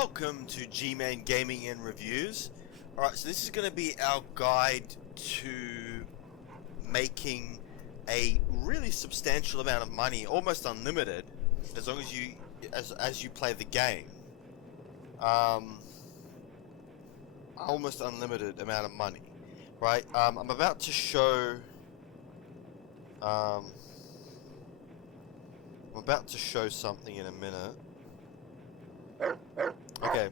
welcome to G-Man Gaming and Reviews. Alright, so this is going to be our guide to making a really substantial amount of money, almost unlimited, as long as you as you play the game. Almost unlimited amount of money, right? I'm about to show something in a minute. Okay.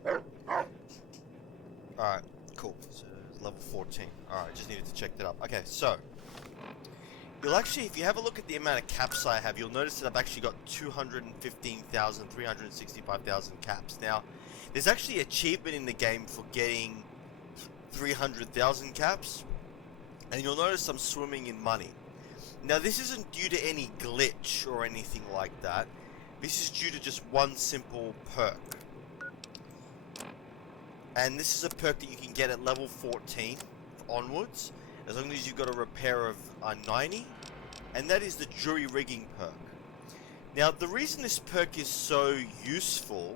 Alright, cool. So, level 14. Alright, just needed to check that up. Okay, so you'll actually, if you have a look at the amount of caps I have, you'll notice that I've actually got 215,000, 365,000 caps. Now, there's actually an achievement in the game for getting 300,000 caps, and you'll notice I'm swimming in money. Now, this isn't due to any glitch or anything like that. This is due to just one simple perk. And this is a perk that you can get at level 14 onwards, as long as you've got a repair of 90, and that is the Jury Rigging Perk. Now, the reason this perk is so useful,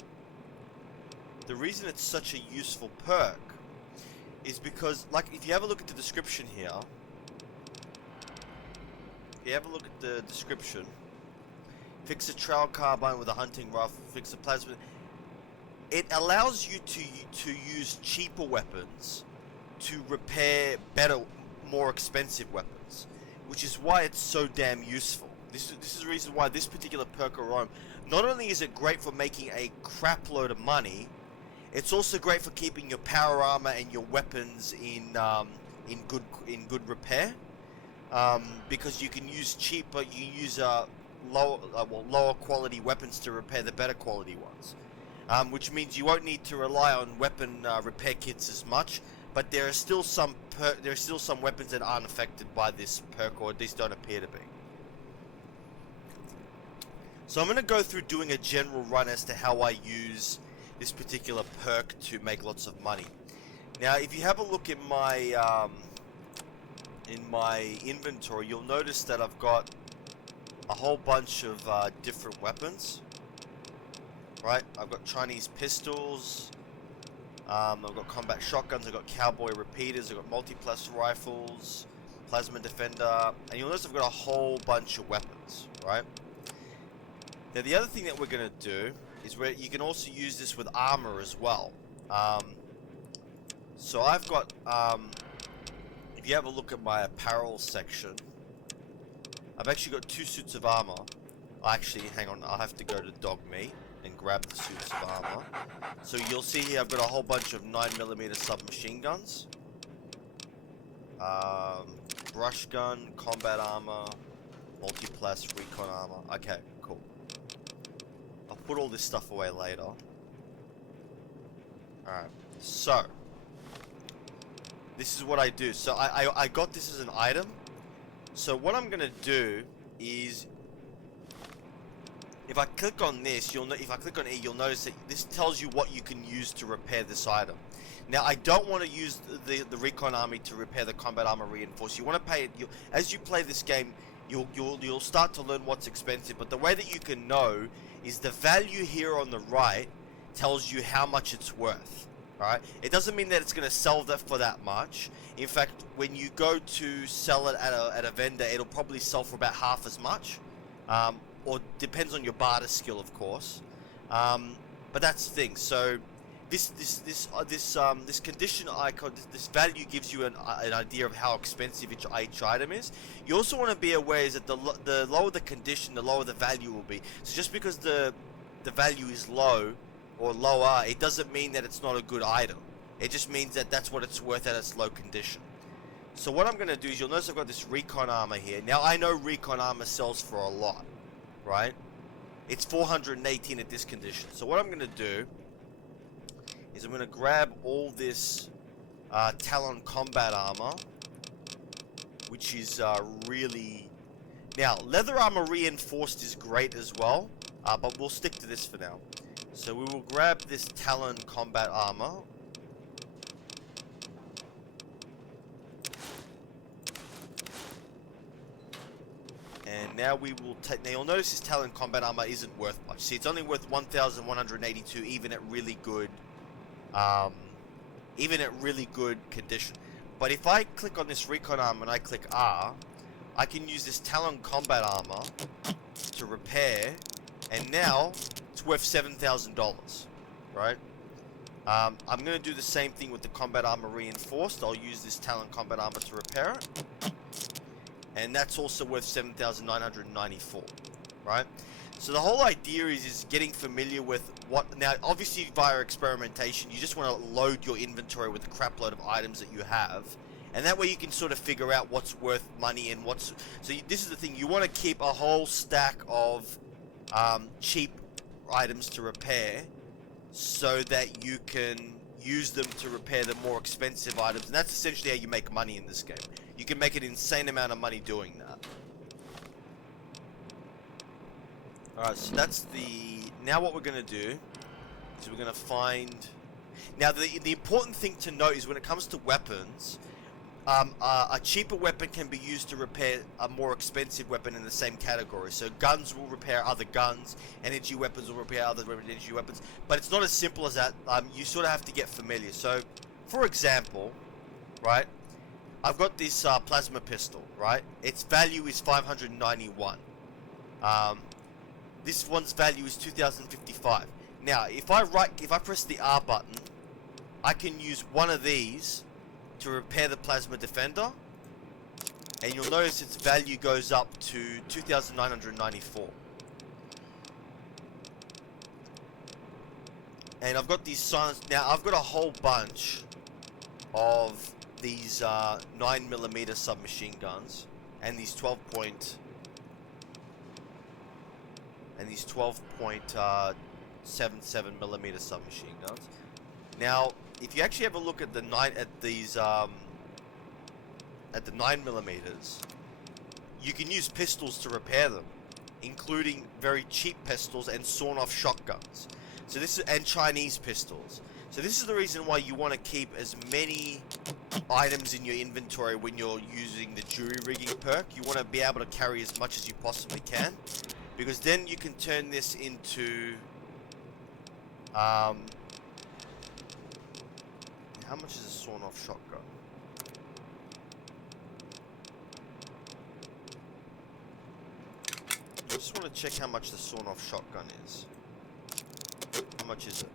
the reason it's such a useful perk, is because, like, if you have a look at the description here, fix a trail carbine with a hunting rifle, fix a plasma. It allows you to use cheaper weapons to repair better, more expensive weapons, which is why it's so damn useful. This is the reason why this particular perk alone, not only is it great for making a crap load of money, it's also great for keeping your power armor and your weapons in good repair, because you can use lower quality weapons to repair the better quality ones. Which means you won't need to rely on weapon repair kits as much, but there are still some weapons that aren't affected by this perk, or at least don't appear to be. So I'm going to go through doing a general run as to how I use this particular perk to make lots of money. Now, if you have a look in my inventory, you'll notice that I've got a whole bunch of different weapons. Right, I've got Chinese pistols, I've got combat shotguns, I've got cowboy repeaters, I've got multi-plus rifles, plasma defender, and you'll notice I've got a whole bunch of weapons, right? Now, the other thing that we're going to do is where you can also use this with armor as well. So I've got, if you have a look at my apparel section, I've actually got 2 suits of armor. Actually, hang on, I'll have to go to dog meat and grab the suits of armor. So you'll see here I've got a whole bunch of 9mm submachine guns, brush gun, combat armor, multi-plus recon armor. Okay, cool. I'll put all this stuff away later. Alright, so this is what I do. So I got this as an item. So what I'm gonna do is, if I click on this, if I click on E, you'll notice that this tells you what you can use to repair this item. Now, I don't want to use the recon army to repair the combat armor reinforced. You want to pay it. As you play this game, you'll start to learn what's expensive. But the way that you can know is the value here on the right tells you how much it's worth. Alright, it doesn't mean that it's going to sell that for that much. In fact, when you go to sell it at a vendor, it'll probably sell for about half as much. Or depends on your barter skill, of course. But that's the thing. So this condition icon, this value gives you an idea of how expensive each item is. You also want to be aware is that the lower the condition, the lower the value will be. So just because the value is low or lower, it doesn't mean that it's not a good item. It just means that that's what it's worth at its low condition. So what I'm going to do is, you'll notice I've got this recon armor here. Now, I know recon armor sells for a lot, right? It's 418 at this condition. So what I'm going to do is I'm going to grab all this Talon combat armor, which is really... Now, leather armor reinforced is great as well, but we'll stick to this for now. So we will grab this Talon combat armor. And now we will take. Now you'll notice this Talon combat armor isn't worth much. See, it's only worth 1,182, even at really good, condition. But if I click on this recon armor and I click R, I can use this Talon combat armor to repair, and now it's worth $7,000, right? I'm going to do the same thing with the combat armor reinforced. I'll use this Talon combat armor to repair it. And that's also worth 7,994, right? So the whole idea is getting familiar with what... Now, obviously, via experimentation, you just want to load your inventory with a crap load of items that you have. And that way you can sort of figure out what's worth money and what's... So this is the thing. You want to keep a whole stack of cheap items to repair so that you can use them to repair the more expensive items. And that's essentially how you make money in this game. You can make an insane amount of money doing that. Alright, so that's the... Now what we're going to do is we're going to find... Now the important thing to note is when it comes to weapons, a cheaper weapon can be used to repair a more expensive weapon in the same category. So guns will repair other guns, energy weapons will repair other energy weapons, but it's not as simple as that. You sort of have to get familiar. So, for example, right, I've got this plasma pistol, right? Its value is 591. This one's value is 2055. Now, if I press the R button, I can use one of these to repair the plasma defender, and you'll notice its value goes up to 2,994. And I've got these silenced. Now I've got a whole bunch of these 9mm submachine guns and these 12.77 millimeter submachine guns. Now, if you actually have a look at the 9mm, you can use pistols to repair them, including very cheap pistols and sawn-off shotguns. So this is, and Chinese pistols. So this is the reason why you want to keep as many items in your inventory when you're using the Jury Rigging perk. You want to be able to carry as much as you possibly can, because then you can turn this into how much is a sawn-off shotgun? I just want to check how much the sawn-off shotgun is. How much is it?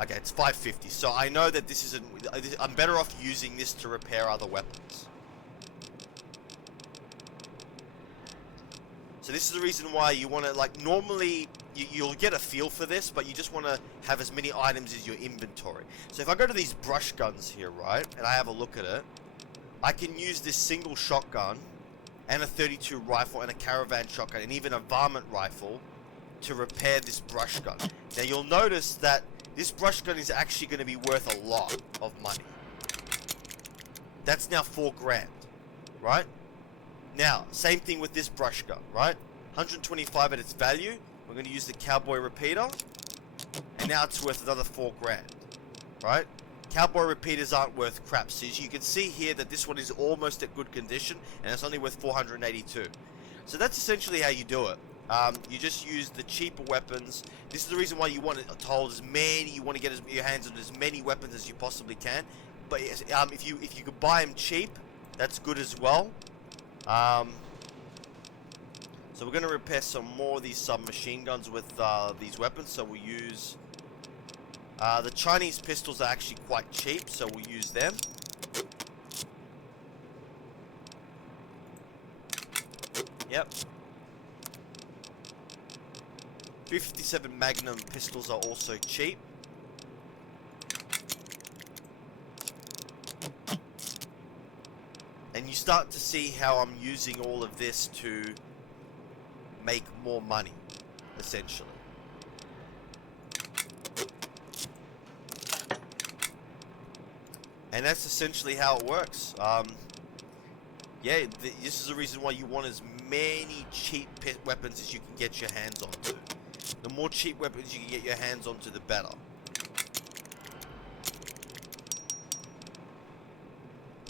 Okay, it's 550. So I know that this isn't... I'm better off using this to repair other weapons. So this is the reason why you want to, like, normally you'll get a feel for this, but you just want to have as many items as your inventory. So if I go to these brush guns here, right, and I have a look at it, I can use this single shotgun and a 32 rifle and a caravan shotgun and even a varmint rifle to repair this brush gun. Now you'll notice that this brush gun is actually going to be worth a lot of money. That's now 4 grand, right? Now, same thing with this brush gun, right? 125 at its value. We're going to use the cowboy repeater, and now it's worth another 4 grand, right? Cowboy repeaters aren't worth crap. So you can see here that this one is almost at good condition, and it's only worth 482. So that's essentially how you do it. You just use the cheaper weapons. This is the reason why you want to hold as many. You want to get your hands on as many weapons as you possibly can. But if you could buy them cheap, that's good as well. So we're going to repair some more of these submachine guns with these weapons. So we'll use the Chinese pistols are actually quite cheap, so we'll use them. Yep. 357 Magnum pistols are also cheap. And you start to see how I'm using all of this to make more money, essentially. And that's essentially how it works. Yeah, this is the reason why you want as many cheap weapons as you can get your hands onto. The more cheap weapons you can get your hands onto, the better.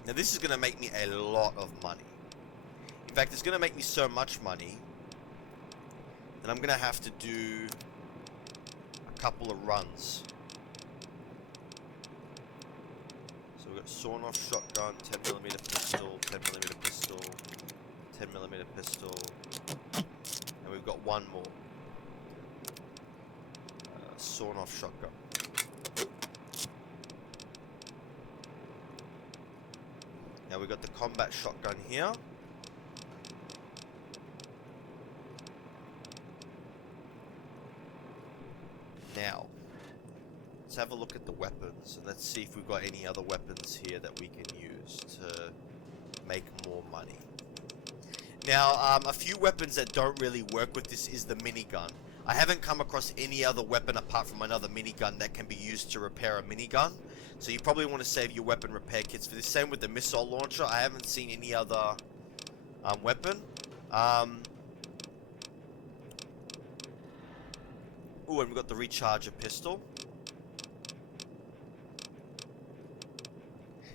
Now this is going to make me a lot of money. fact, it's going to make me so much money that I'm going to have to do a couple of runs. So we've got sawn-off shotgun, 10mm pistol, 10mm pistol, 10mm pistol, and we've got one more. Sawn-off shotgun. Now we've got the combat shotgun here. Now, let's have a look at the weapons, and let's see if we've got any other weapons here that we can use to make more money. Now, a few weapons that don't really work with this is the minigun. I haven't come across any other weapon apart from another minigun that can be used to repair a minigun. So you probably want to save your weapon repair kits for this. Same with the missile launcher. I haven't seen any other weapon. Oh, and we've got the recharger pistol.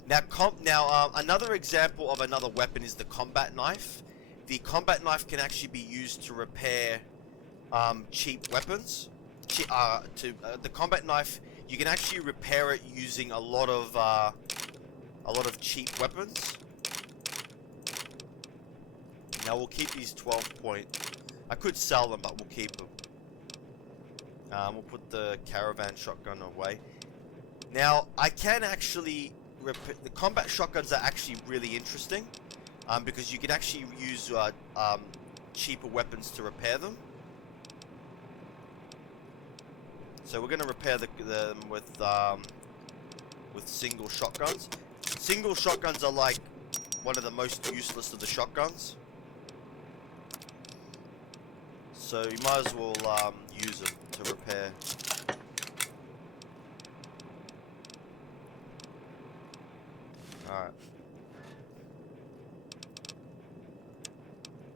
Now, another example of another weapon is the combat knife. The combat knife can actually be used to repair cheap weapons. The combat knife, you can actually repair it using a lot of cheap weapons. Now we'll keep these 12-point. I could sell them, but we'll keep them. We'll put the caravan shotgun away. Now I can actually the combat shotguns are actually really interesting, because you can actually use cheaper weapons to repair them. So we're going to repair them with single shotguns. Single shotguns are like one of the most useless of the shotguns. So you might as well use them to repair. Alright.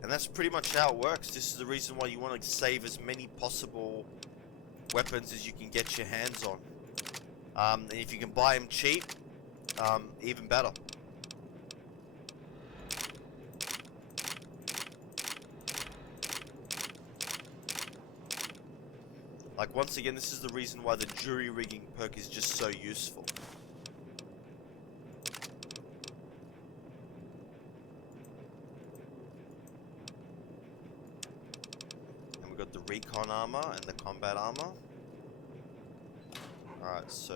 And that's pretty much how it works. This is the reason why you want to save as many possible weapons as you can get your hands on. And if you can buy them cheap, even better. Like, once again, this is the reason why the Jury Rigging Perk is just so useful. And we've got the recon armor and the combat armor. Alright, so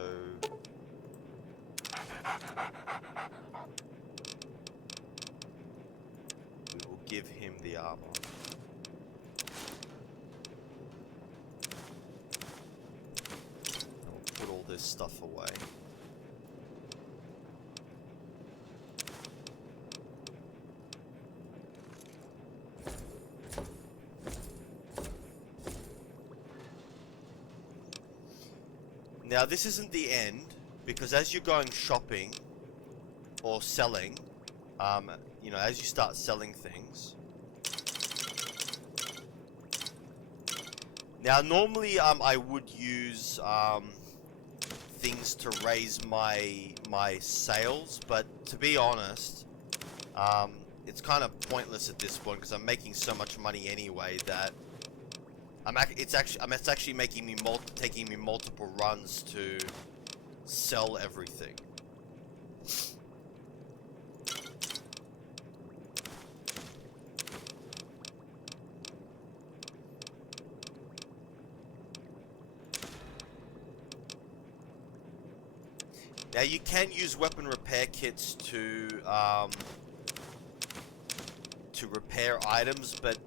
we will give him the armor. Put all this stuff away. Now this isn't the end, because as you're going shopping or selling, you know, as you start selling things. Now normally I would use things to raise my sales, but to be honest, it's kind of pointless at this point because I'm making so much money anyway that it's actually making me taking me multiple runs to sell everything. Now you can use weapon repair kits to repair items, but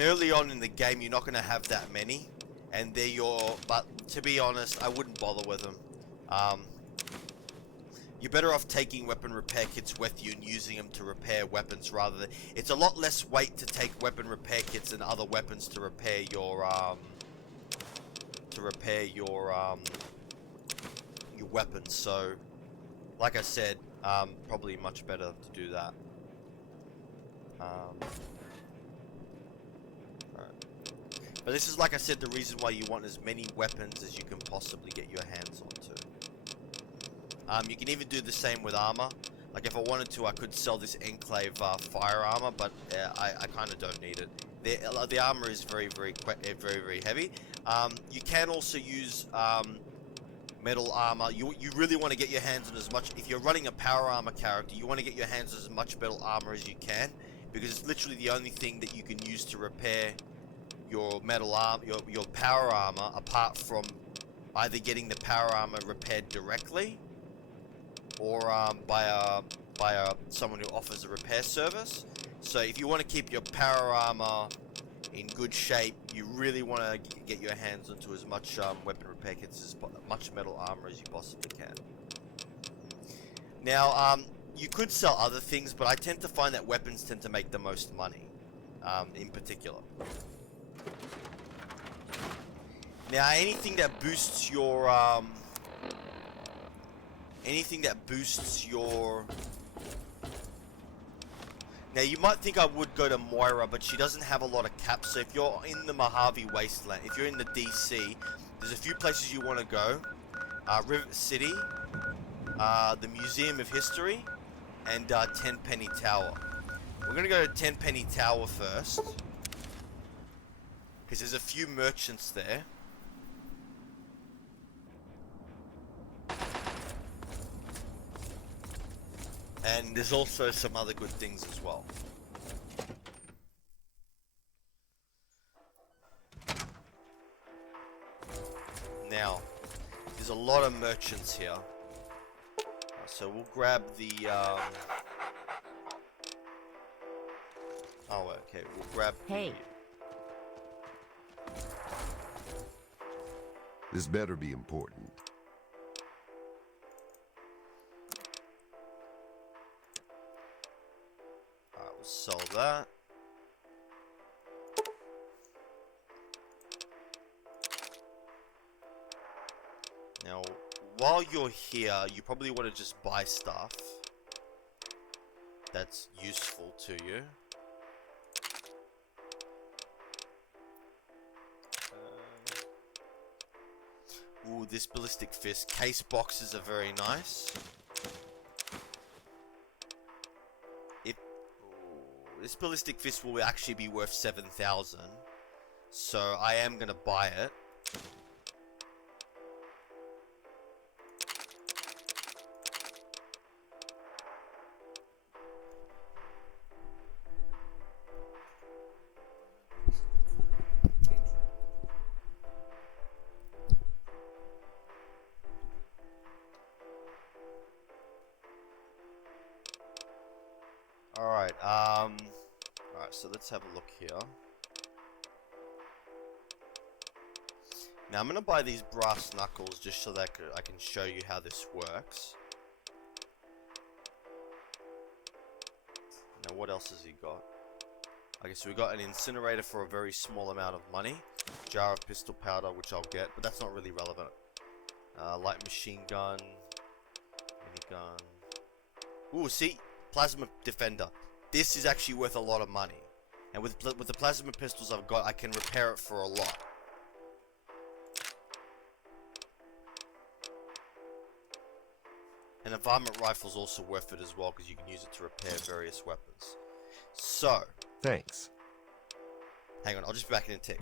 early on in the game you're not going to have that many, and but to be honest, I wouldn't bother with them. You're better off taking weapon repair kits with you and using them to repair weapons rather than. It's a lot less weight to take weapon repair kits and other weapons to repair your weapons. So, like I said, probably much better to do that. But this is, like I said, the reason why you want as many weapons as you can possibly get your hands onto. You can even do the same with armor. Like if I wanted to, I could sell this Enclave fire armor, but I kind of don't need it. The armor is very heavy. You can also use metal armor. You really want to get your hands on as much. If you're running a power armor character, you want to get your hands on as much metal armor as you can, because it's literally the only thing that you can use to repair your metal armor, your power armor, apart from either getting the power armor repaired directly, or by someone who offers a repair service. So if you want to keep your power armor in good shape, you really want to get your hands onto as much weapon repair kits, as much metal armor as you possibly can. Now, you could sell other things, but I tend to find that weapons tend to make the most money, in particular. Now, anything that boosts your Now, you might think I would go to Moira, but she doesn't have a lot of caps. So if you're in the Mojave Wasteland, if you're in the DC, there's a few places you want to go. River City, the Museum of History, and Tenpenny Tower. We're going to go to Tenpenny Tower first, because there's a few merchants there. And there's also some other good things as well. Now, there's a lot of merchants here. So we'll grab the... Oh, okay, we'll grab Hey. This better be important. We'll sell that. Now, while you're here, you probably want to just buy stuff that's useful to you. Ooh, this ballistic fist. Case boxes are very nice. This ballistic fist will actually be worth 7,000, so I am gonna buy it. Alright, so let's have a look here. Now I'm gonna buy these brass knuckles just so that I can show you how this works. Now what else has he got? Okay, so we got an incinerator for a very small amount of money. Jar of pistol powder, which I'll get, but that's not really relevant. Light machine gun. Minigun. Ooh, see? Plasma defender. This is actually worth a lot of money. And with the plasma pistols I've got, I can repair it for a lot. And a varmint rifle is also worth it as well, because you can use it to repair various weapons. So. Thanks. Hang on, I'll just be back in a tick.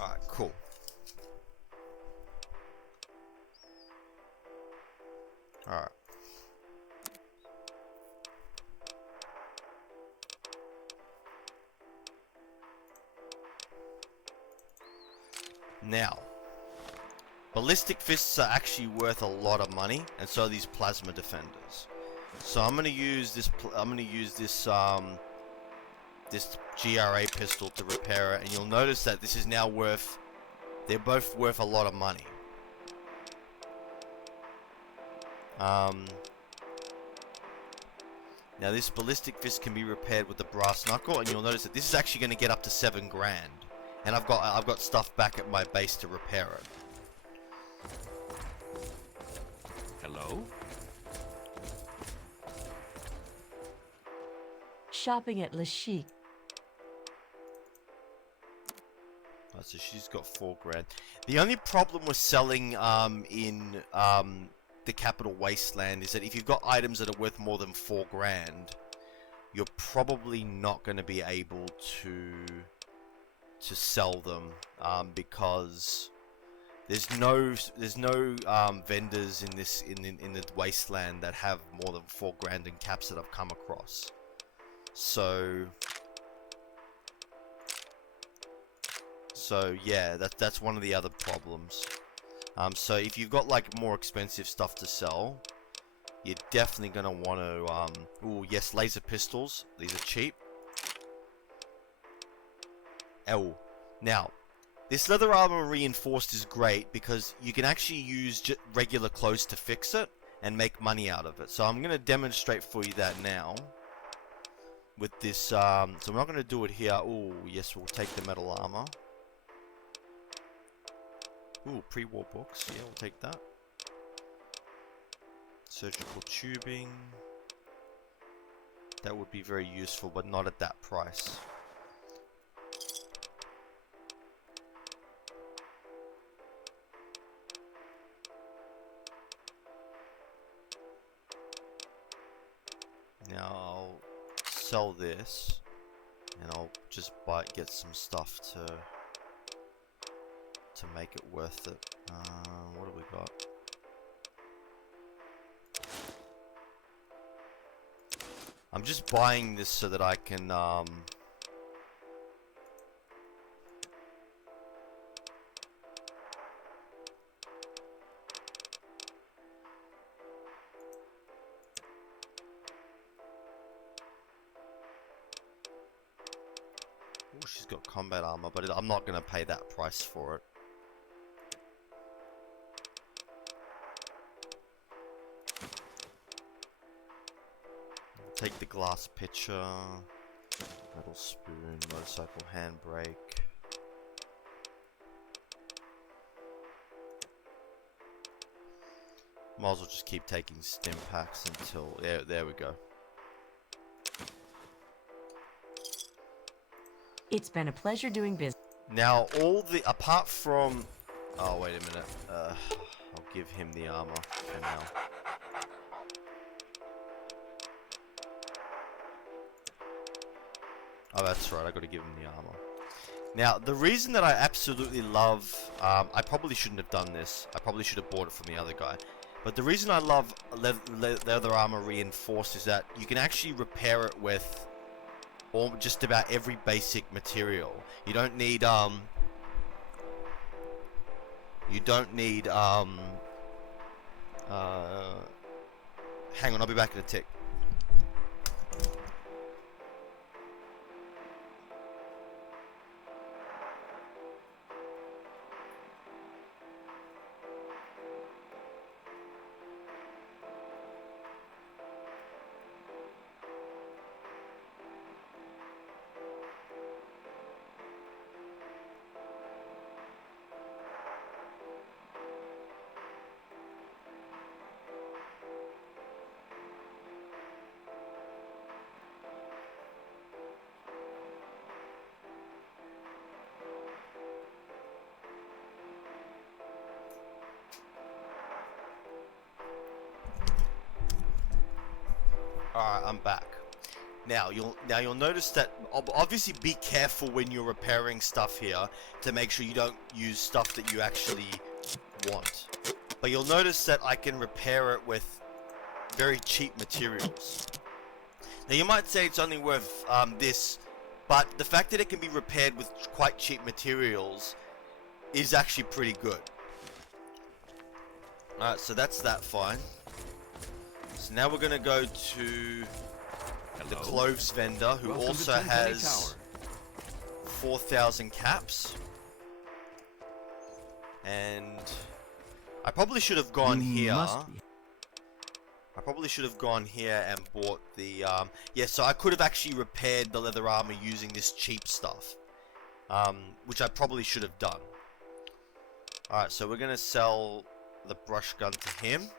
Alright, cool. Alright. Now, ballistic fists are actually worth a lot of money, and so are these plasma defenders. So I'm gonna use this. This GRA pistol to repair it, and you'll notice that this is now worth. They're both worth a lot of money. Now this ballistic fist can be repaired with the brass knuckle, and you'll notice that this is actually going to get up to 7 grand. And I've got stuff back at my base to repair it. Hello? Shopping at Le Chic. Alright, so she's got 4 grand. The only problem with selling in the capital wasteland is that if you've got items that are worth more than 4 grand, you're probably not going to be able to sell them because there's no vendors in this in the wasteland that have more than 4 grand in caps that I've come across. So yeah, that's one of the other problems. So if you've got like more expensive stuff to sell, you're definitely gonna want to oh yes, laser pistols, these are cheap. Oh, now this leather armor reinforced is great because you can actually use regular clothes to fix it and make money out of it. So I'm gonna demonstrate for you that now with this. So I'm not gonna do it here. Oh yes, we'll take the metal armor. Ooh, pre-war books. Yeah, we'll take that. Surgical tubing. That would be very useful, but not at that price. Now I'll sell this, and I'll just get some stuff to make it worth it. What have we got? I'm just buying this so that I can oh, she's got combat armor, but I'm not gonna pay that price for it. Take the glass pitcher, metal spoon, motorcycle handbrake. Might as well just keep taking stim packs until there we go. It's been a pleasure doing business. Now apart from oh wait a minute, I'll give him the armor for now. Oh, that's right, I gotta give him the armor. Now, the reason that I absolutely love... I probably shouldn't have done this. I probably should have bought it from the other guy. But the reason I love leather armor reinforced is that you can actually repair it with just about every basic material. You don't need... You don't need... Hang on, I'll be back in a tick. Alright, I'm back. Now you'll notice that obviously be careful when you're repairing stuff here to make sure you don't use stuff that you actually want. But you'll notice that I can repair it with very cheap materials. Now you might say it's only worth this, but the fact that it can be repaired with quite cheap materials is actually pretty good. Alright, so that's that fine. So now we're gonna go to the clothes vendor, who also has 4,000 caps. And I probably should have gone here. I probably should have gone here and bought the yeah, so I could have actually repaired the leather armor using this cheap stuff, which I probably should have done. Alright, so we're gonna sell the brush gun to him.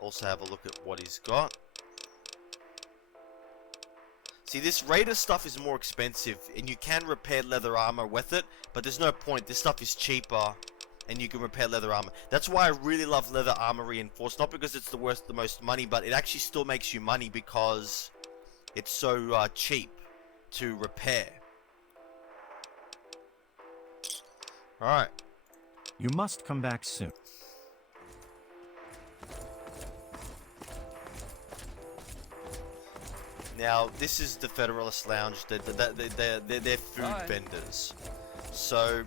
Also have a look at what he's got. See, this raider stuff is more expensive, and you can repair leather armor with it, but there's no point. This stuff is cheaper, and you can repair leather armor. That's why I really love leather armor reinforced. Not because it's the most money, but it actually still makes you money because it's so cheap to repair. Alright. You must come back soon. Now, this is the Federalist Lounge. They're food Hi. vendors. So,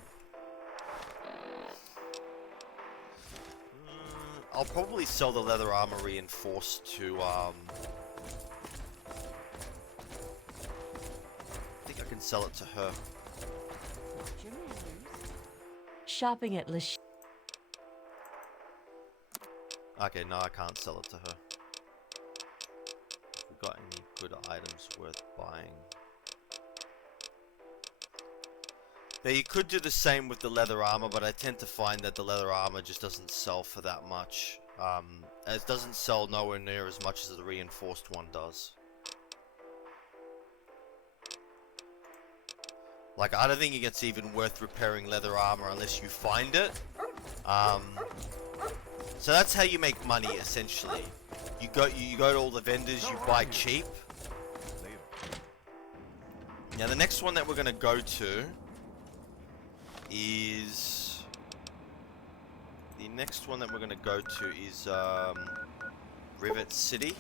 I'll probably sell the leather armor reinforced to, I think I can sell it to her. Shopping at Lish. Okay, no, I can't sell it to her. If we've got any good items worth buying. Now, you could do the same with the leather armor, but I tend to find that the leather armor just doesn't sell for that much. It doesn't sell nowhere near as much as the reinforced one does. Like, I don't think it's even worth repairing leather armor unless you find it. So that's how you make money, essentially. You go to all the vendors, you buy cheap. Now, the next one that we're gonna go to is Rivet City.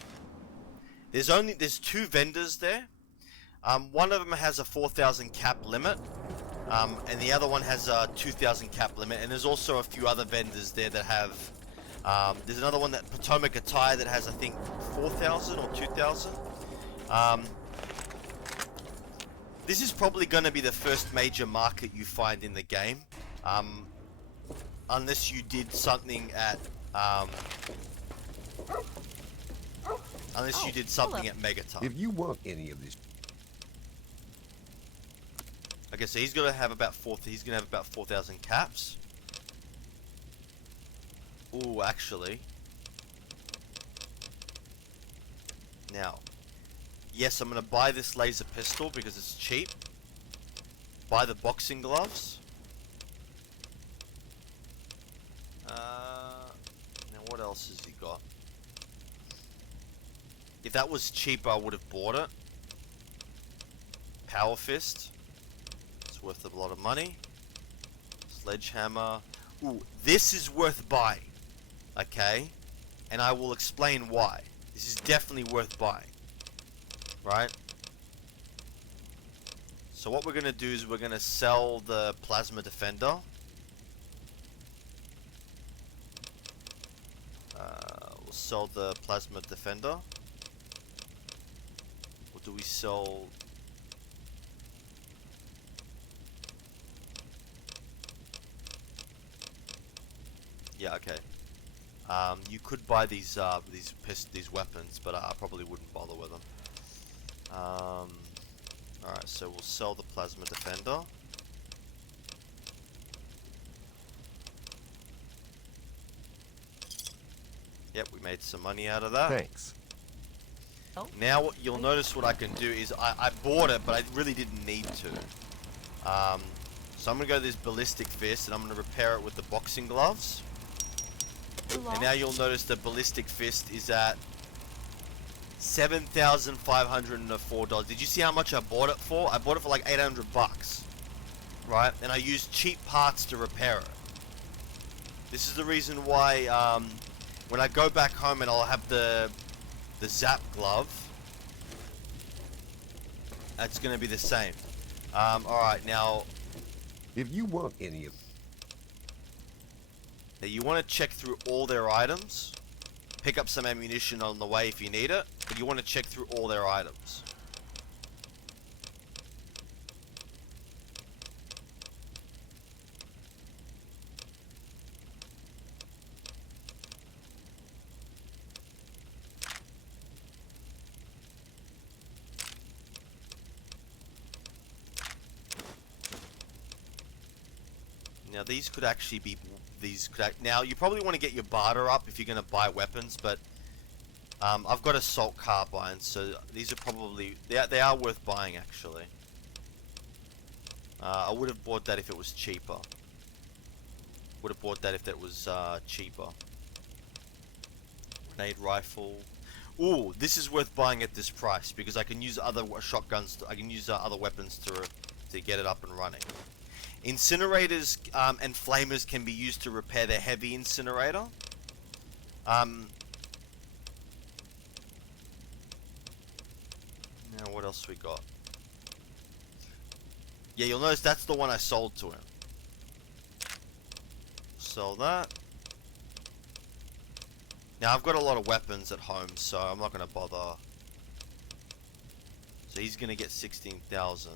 There's two vendors there. One of them has a 4,000 cap limit, and the other one has a 2,000 cap limit. And there's also a few other vendors there that have. There's another one that Potomac Attire that has, I think, 4,000 or 2,000. This is probably going to be the first major market you find in the game, unless you did something at at Megaton. If you want any of this, Okay, so he's gonna have about 4,000 caps. Ooh, actually. Now, yes, I'm gonna buy this laser pistol because it's cheap. Buy the boxing gloves. Now what else has he got? If that was cheaper, I would have bought it. Power Fist. It's worth a lot of money. Sledgehammer. Ooh, this is worth buying. Okay? And I will explain why. This is definitely worth buying. Right? So what we're going to do is we're going to sell the Plasma Defender. We'll sell the Plasma Defender. Or do we sell... Yeah, okay. You could buy these weapons, but I probably wouldn't bother with them. Alright, so we'll sell the Plasma Defender. Yep, we made some money out of that. thanks. Now what you'll notice what I can do is I bought it, but I really didn't need to. So I'm gonna go to this Ballistic Fist and I'm gonna repair it with the boxing gloves. And now you'll notice the Ballistic Fist is at $7,504. Did you see how much I bought it for? I bought it for like 800 bucks. Right? And I used cheap parts to repair it. This is the reason why when I go back home and I'll have the Zap glove, it's going to be the same. Alright, now If you want any of you want to check through all their items. Pick up some ammunition on the way if you need it, but you want to check through all their items. Now these could actually be now you probably want to get your barter up if you're going to buy weapons, but I've got assault carbine, so these are probably they are worth buying actually. I would have bought that if it was cheaper. Would have bought that if that was cheaper. Grenade rifle. Ooh, this is worth buying at this price because I can use other shotguns. I can use other weapons to get it up and running. Incinerators and flamers can be used to repair their heavy incinerator. Now what else we got? Yeah, you'll notice that's the one I sold to him. Sell that. Now I've got a lot of weapons at home, so I'm not going to bother. So he's going to get 16,000.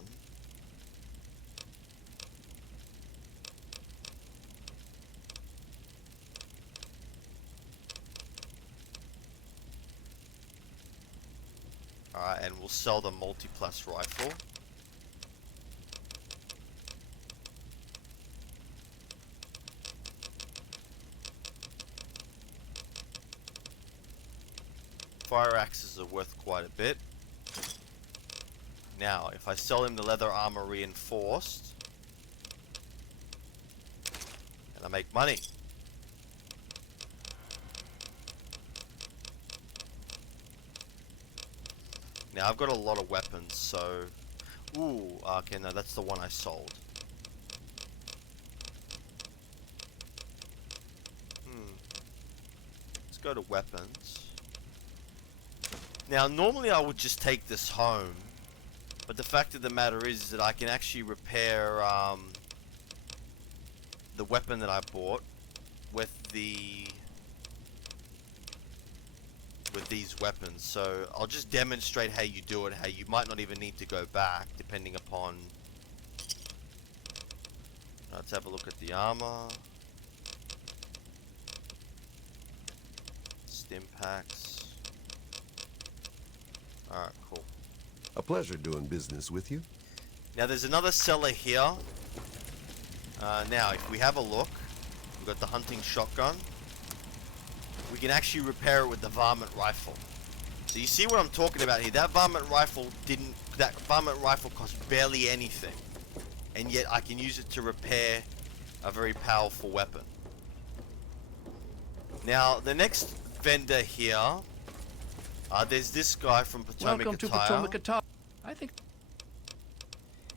Alright, and we'll sell the multi-plus rifle. Fire axes are worth quite a bit. Now, if I sell him the leather armor reinforced, and I make money. Now I've got a lot of weapons, so... Ooh, okay, no, that's the one I sold. Let's go to weapons. Now, normally I would just take this home, but the fact of the matter is that I can actually repair the weapon that I bought with these weapons. So I'll just demonstrate how you do it, how you might not even need to go back, depending upon... Let's have a look at the armor. Stim packs. Alright, cool. A pleasure doing business with you. Now there's another seller here. Now if we have a look, we've got the hunting shotgun. We can actually repair it with the varmint rifle. So you see what I'm talking about here. That varmint rifle cost barely anything, and yet I can use it to repair a very powerful weapon. Now the next vendor here. There's this guy from Potomac Welcome to Attire. Potomac Attire. I think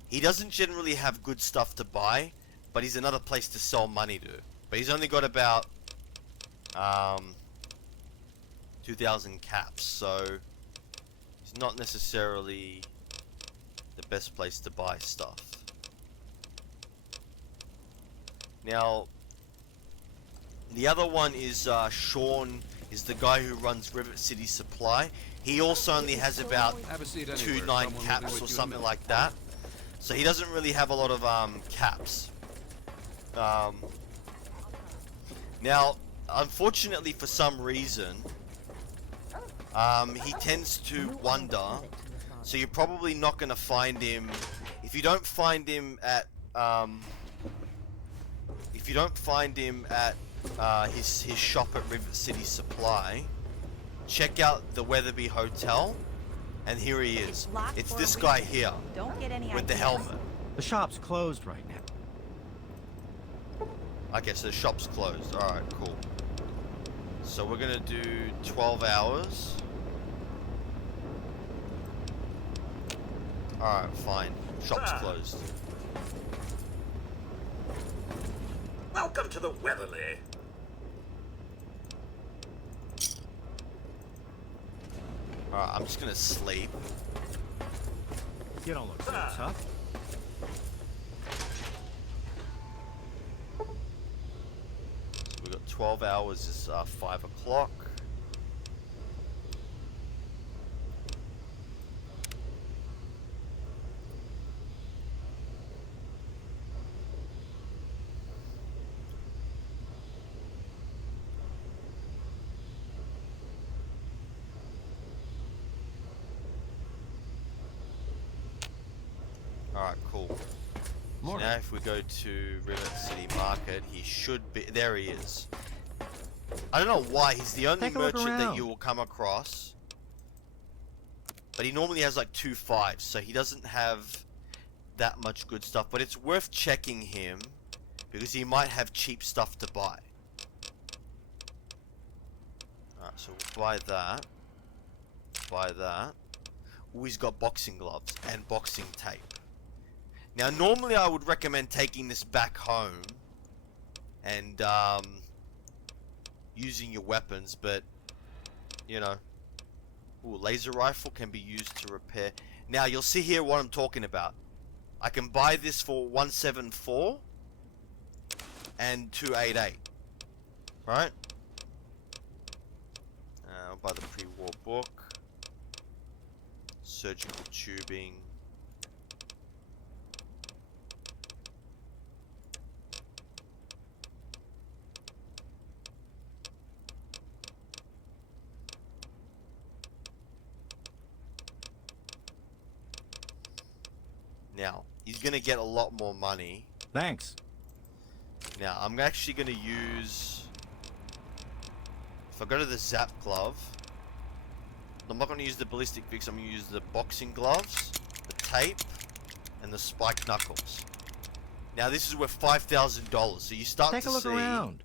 He doesn't generally have good stuff to buy, but he's another place to sell money to. But he's only got about 2,000 caps, so he's not necessarily the best place to buy stuff. Now, the other one is Sean. Is the guy who runs Rivet City Supply. He also only has about have a seat 2 anywhere. 9 Someone will be caps with or you in a something minute. like that. So he doesn't really have a lot of caps. Now, unfortunately for some reason, he tends to wander. So you're probably not going to find him. If you don't find him at his shop at Rivet City Supply, check out the Weatherby Hotel, and here he is. It's this guy here Don't get any with the ideas. helmet. The shop's closed right now. Okay, so the shop's closed. Alright, cool. So we're gonna do 12 hours. Alright, fine. Shop's closed. Welcome to the Weatherly. Alright, I'm just gonna sleep. You don't look so tough. So we've got 12 hours is 5 o'clock. Alright, cool. So now if we go to Rivet City Market, he should be... There he is. I don't know why. He's the only Take a look merchant that around. you will come across. But he normally has like 2 5s, so he doesn't have that much good stuff. But it's worth checking him, because he might have cheap stuff to buy. Alright, so we'll buy that. Buy that. Ooh, he's got boxing gloves and boxing tape. Now, normally I would recommend taking this back home and using your weapons, but you know, ooh, laser rifle can be used to repair. Now, you'll see here what I'm talking about. I can buy this for 174 and 288, right? I'll buy the pre-war book. Surgical tubing. Now, he's gonna get a lot more money. Thanks. Now, I'm actually gonna use... If I go to the zap glove, I'm not gonna use the ballistic fix, I'm gonna use the boxing gloves, the tape, and the spiked knuckles. Now, this is worth $5,000, so you start Take to a look see... around.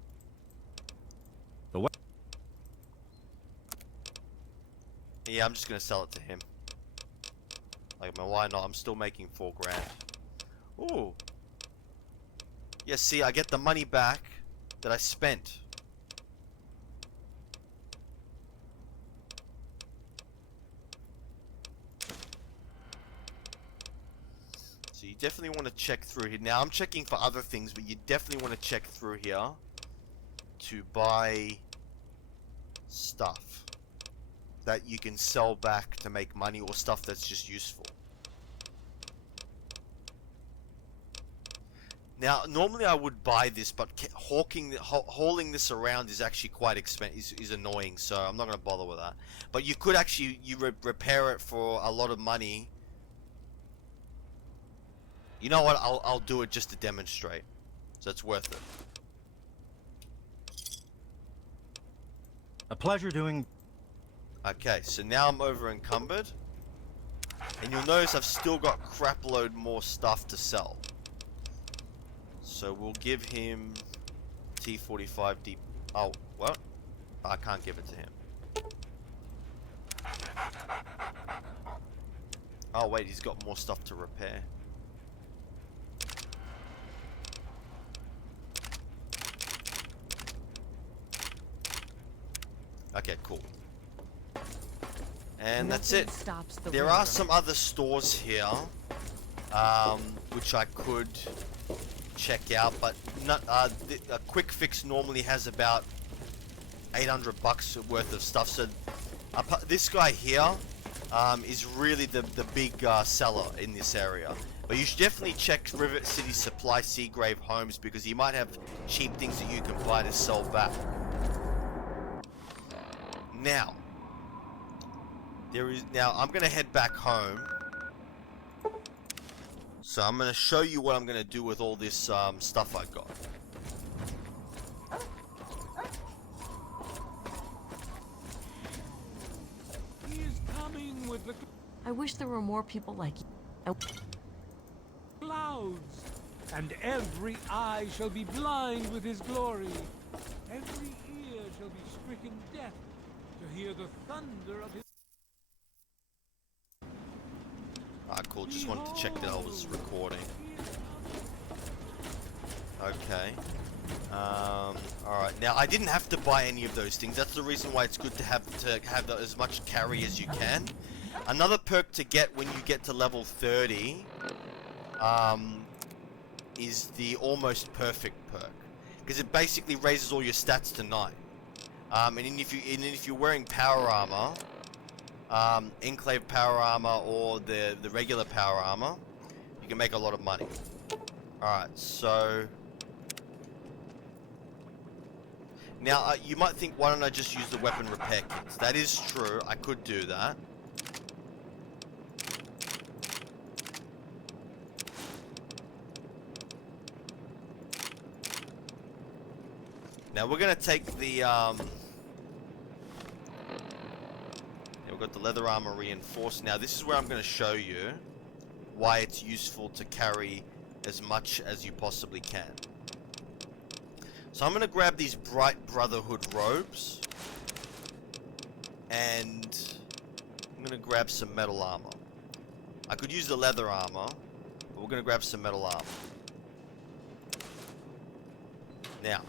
Yeah, I'm just gonna sell it to him. Like, man, why not? I'm still making $4 grand. Ooh. Yeah, see, I get the money back that I spent. So you definitely want to check through here. Now, I'm checking for other things, but you definitely want to check through here to buy stuff that you can sell back to make money, or stuff that's just useful. Now, normally I would buy this, but hauling this around is actually quite expensive, is annoying, so I'm not going to bother with that. But you could actually repair it for a lot of money. You know what? I'll do it just to demonstrate, so it's worth it. A pleasure doing... Okay, so now I'm over encumbered, and you'll notice I've still got crap load more stuff to sell. So we'll give him T45D. Oh, what? I can't give it to him. Oh wait, he's got more stuff to repair. Okay, cool. And that's it. There are some other stores here, which I could check out, but not, a quick fix normally has about $800 worth of stuff. So this guy here is really the big seller in this area. But you should definitely check River City Supply Seagrave Homes, because he might have cheap things that you can buy to sell back. Now, I'm gonna head back home. So I'm gonna show you what I'm gonna do with all this stuff I got. He is coming with the I wish there were more people like you. clouds, and every eye shall be blind with his glory. Every ear shall be stricken deaf to hear the thunder of his... Alright, cool. Just wanted to check that I was recording. Okay. Alright. Now, I didn't have to buy any of those things. That's the reason why it's good to have as much carry as you can. Another perk to get when you get to level 30 is the almost perfect perk, because it basically raises all your stats to 9. And if you're wearing power armor, Enclave power armor or the regular power armor, you can make a lot of money. Alright, so now you might think, why don't I just use the weapon repair kits? That is true, I could do that. Now we're gonna take the we've got the leather armor reinforced. Now this is where I'm gonna show you why it's useful to carry as much as you possibly can. So I'm gonna grab these Bright Brotherhood robes, and I'm gonna grab some metal armor. I could use the leather armor, but we're gonna grab some metal armor. Now,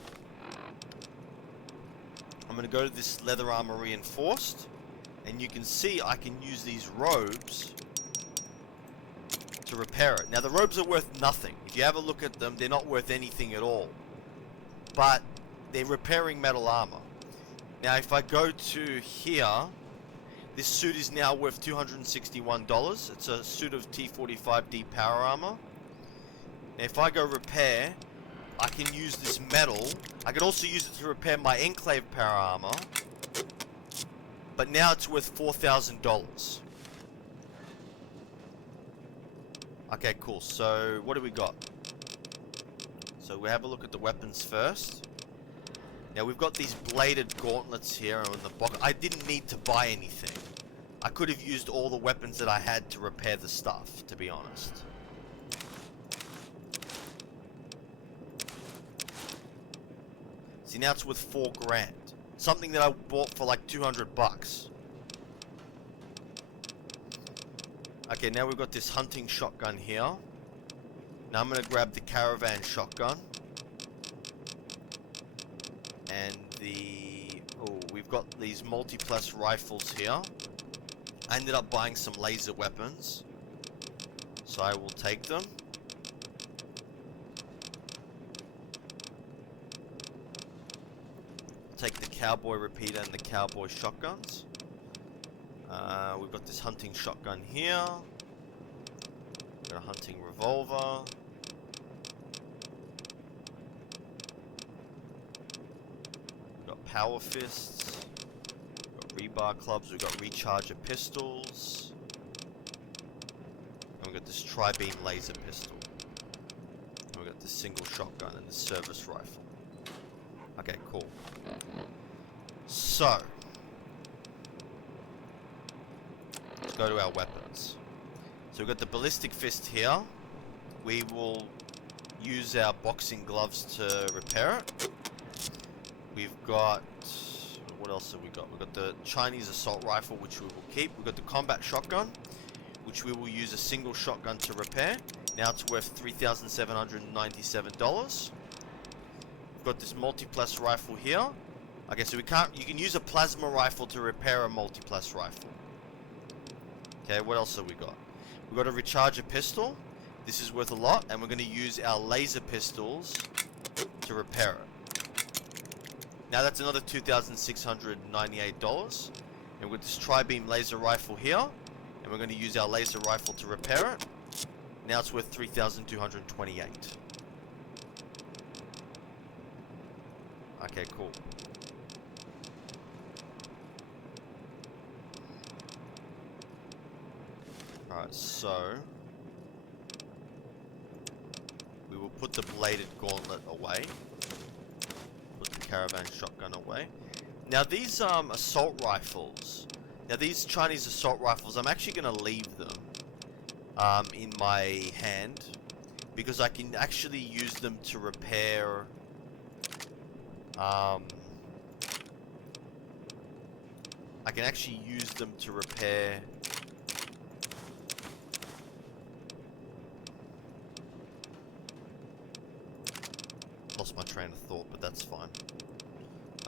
I'm gonna go to this leather armor reinforced, and you can see I can use these robes to repair it. Now the robes are worth nothing. If you have a look at them, they're not worth anything at all. But they're repairing metal armor. Now if I go to here, this suit is now worth $261. It's a suit of T45D power armor. Now if I go repair, I can use this metal. I could also use it to repair my Enclave power armor. But now it's worth $4,000. Okay, cool. So what do we got? So we have a look at the weapons first. Now we've got these bladed gauntlets here on the box. I didn't need to buy anything. I could have used all the weapons that I had to repair the stuff, to be honest. See, now it's worth $4,000. Something that I bought for like 200 bucks. Okay, now we've got this hunting shotgun here. Now I'm gonna grab the caravan shotgun. And we've got these multi-plus rifles here. I ended up buying some laser weapons, so I will take them. Take the cowboy repeater and the cowboy shotguns. We've got this hunting shotgun here. We've got a hunting revolver. We've got power fists. We've got rebar clubs. We've got recharger pistols. And we've got this tri-beam laser pistol. And we've got this single shotgun and the service rifle. Okay, cool. So, let's go to our weapons. So we've got the ballistic fist here. We will use our boxing gloves to repair it. We've got... what else have we got? We've got the Chinese assault rifle, which we will keep. We've got the combat shotgun, which we will use a single shotgun to repair. Now it's worth $3,797. We've got this multi-plus rifle here. Okay, so you can use a plasma rifle to repair a multi-plus rifle. Okay, what else have we got? We've got a recharger pistol. This is worth a lot, and we're going to use our laser pistols to repair it. Now that's another $2,698. And we've got this tri-beam laser rifle here, and we're going to use our laser rifle to repair it. Now it's worth $3,228. Okay, cool. Alright, so we will put the bladed gauntlet away. Put the caravan shotgun away. Now these assault rifles, now these Chinese assault rifles, I'm actually going to leave them in my hand, because I can actually use them to repair I can actually use them to repair lost my train of thought, but that's fine.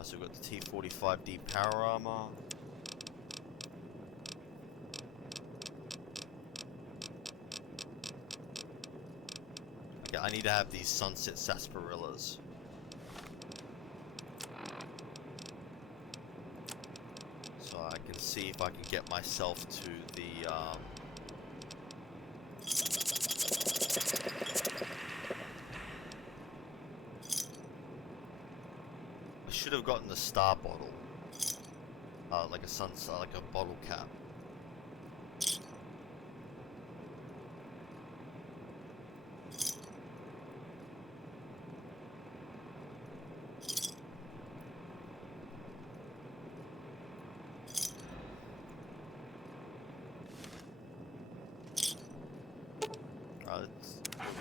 So we've got the T45D power armor. Okay, I need to have these sunset sarsaparillas. So I can see if I can get myself to the I should have gotten the star bottle. Like a sunset, like a bottle cap.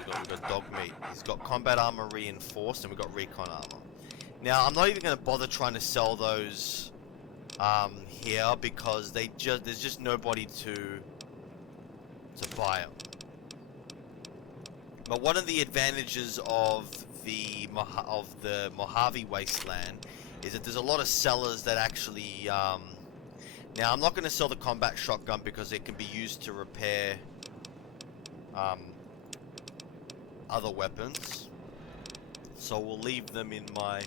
we got dog meat. He's got combat armor reinforced, and we got recon armor. Now I'm not even going to bother trying to sell those here because there's just nobody to buy them. But one of the advantages of the Mojave Wasteland is that there's a lot of sellers that actually now I'm not going to sell the combat shotgun because it can be used to repair other weapons, so we'll leave them in my.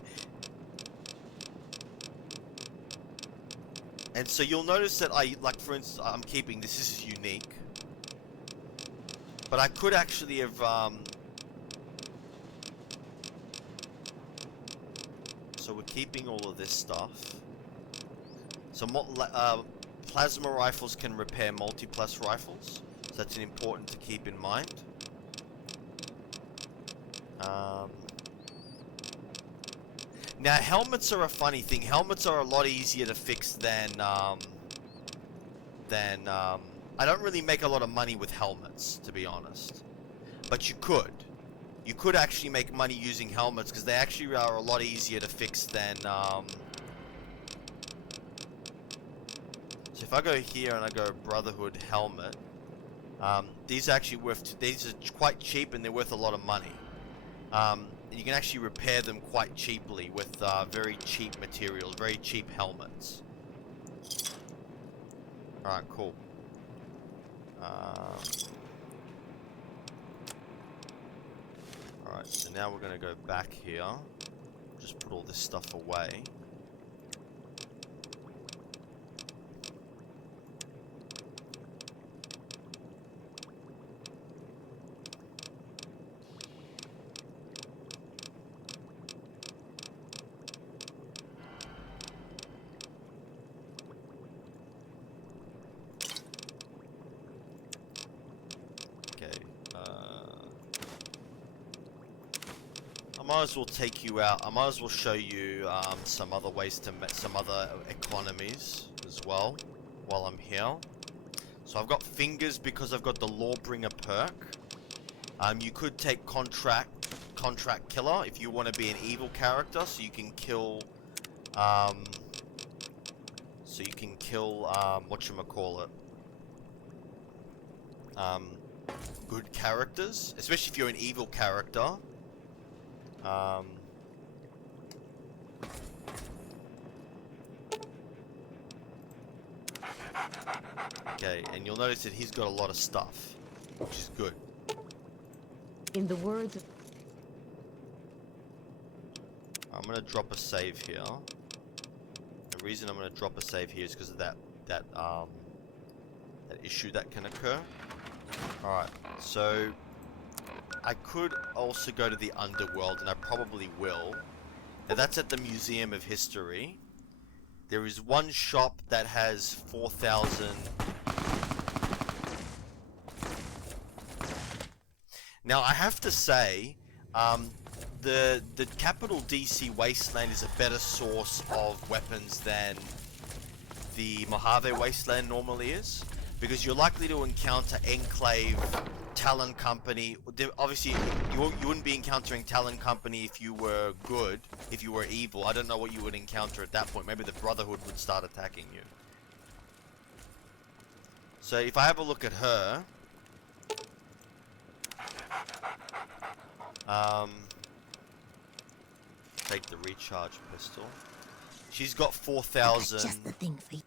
And so you'll notice that for instance, I'm keeping this is unique, but I could actually have so we're keeping all of this stuff. So plasma rifles can repair multi-plus rifles, so that's important to keep in mind. Now helmets are a funny thing. Helmets are a lot easier to fix than I don't really make a lot of money with helmets, to be honest. But you could. You could actually make money using helmets because they actually are a lot easier to fix than So if I go here and I go Brotherhood helmet, these are actually these are quite cheap and they're worth a lot of money. You can actually repair them quite cheaply with very cheap materials, very cheap helmets. Alright, cool. Alright, so now we're going to go back here. Just put all this stuff away. I might as well take you out. I might as well show you some other ways to some other economies as well while I'm here. So I've got fingers because I've got the Lawbringer perk. You could take contract killer if you want to be an evil character, so you can kill whatchamacallit, good characters, especially if you're an evil character. Okay, and you'll notice that he's got a lot of stuff, which is good. In the words of... I'm gonna drop a save here. The reason I'm gonna drop a save here is because of that issue that can occur. Alright, so I could also go to the underworld, and I probably will. Now that's at the Museum of History. There is one shop that has 4,000. Now I have to say, the capital DC Wasteland is a better source of weapons than the Mojave Wasteland normally is, because you're likely to encounter Enclave, Talon Company. Obviously, you wouldn't be encountering Talon Company if you were good. If you were evil, I don't know what you would encounter at that point. Maybe the Brotherhood would start attacking you. So if I have a look at her, take the recharge pistol. She's got 4,000. Just the thing for you.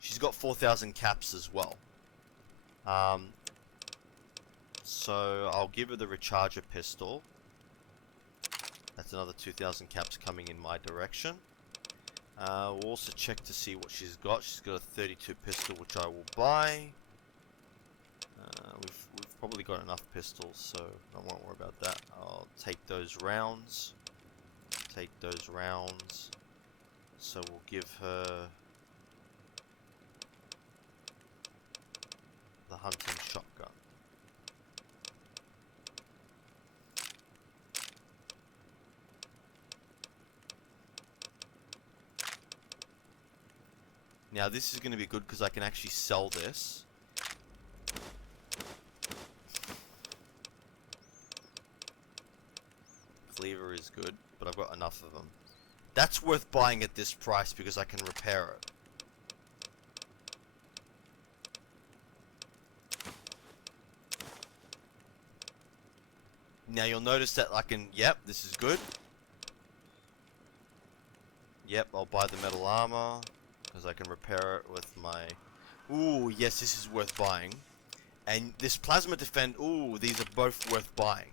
She's got 4,000 caps as well. So I'll give her the recharger pistol. That's another 2,000 caps coming in my direction. We'll also check to see what she's got. She's got a 32 pistol, which I will buy. We've probably got enough pistols, so I won't worry about that. I'll take those rounds. Take those rounds. So we'll give her the hunting shotgun. Now this is going to be good because I can actually sell this. is good, but I've got enough of them. That's worth buying at this price because I can repair it. Now you'll notice that I can, yep, this is good. Yep, I'll buy the metal armor because I can repair it with my... Ooh, yes, this is worth buying. And this plasma defend, ooh, these are both worth buying.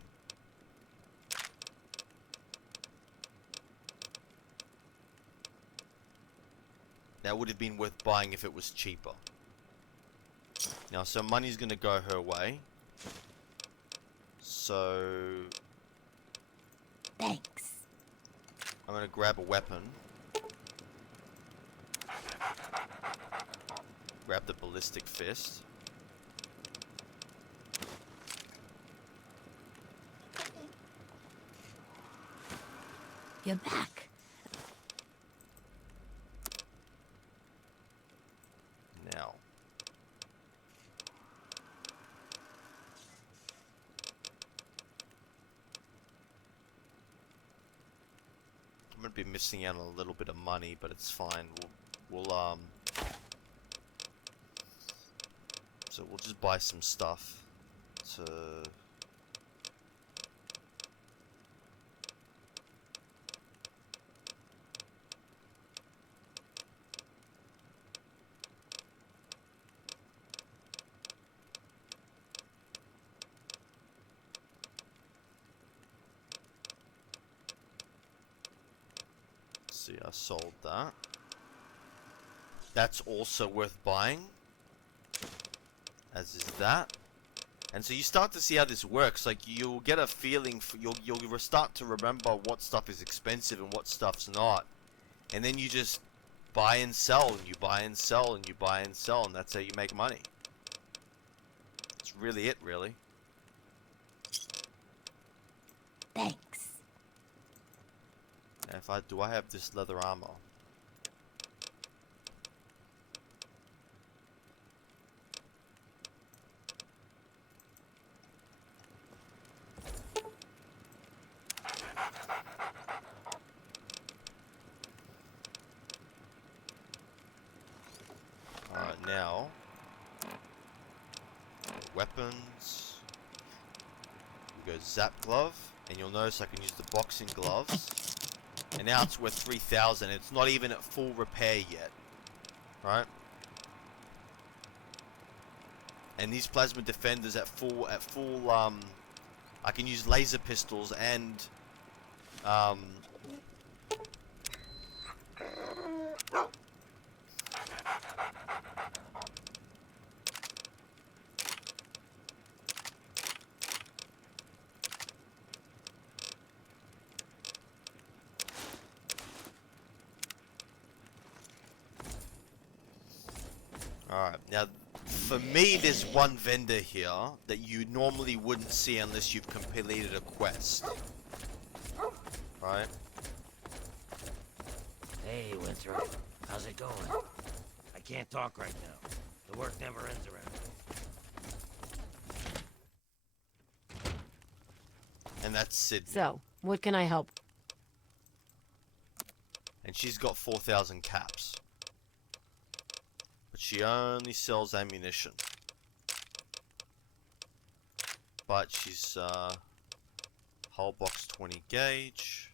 That would have been worth buying if it was cheaper. Now, so money's gonna go her way. So... Thanks. I'm gonna grab a weapon. Grab the ballistic fist. You're back. Now. I'm gonna be missing out on a little bit of money, but it's fine. So we'll just buy some stuff to... See, I sold that. That's also worth buying. As is that. And so you start to see how this works. Like, you'll get a feeling for, you'll start to remember what stuff is expensive and what stuff's not. And then you just buy and sell, and you buy and sell, and you buy and sell, and that's how you make money. That's really it, really. Thanks. If I do, I have this leather armor. Alright, now weapons. We go zap glove, and you'll notice I can use the boxing gloves. And now it's worth 3,000. It's not even at full repair yet, right? And these plasma defenders at full, I can use laser pistols and Alright, now for me there's one vendor here that you normally wouldn't see unless you've completed a quest. Right? Hey, Winthrop. How's it going? I can't talk right now. The work never ends around here. And that's Sydney. So, what can I help? And she's got 4,000 caps. But she only sells ammunition. But she's hull box 20 gauge.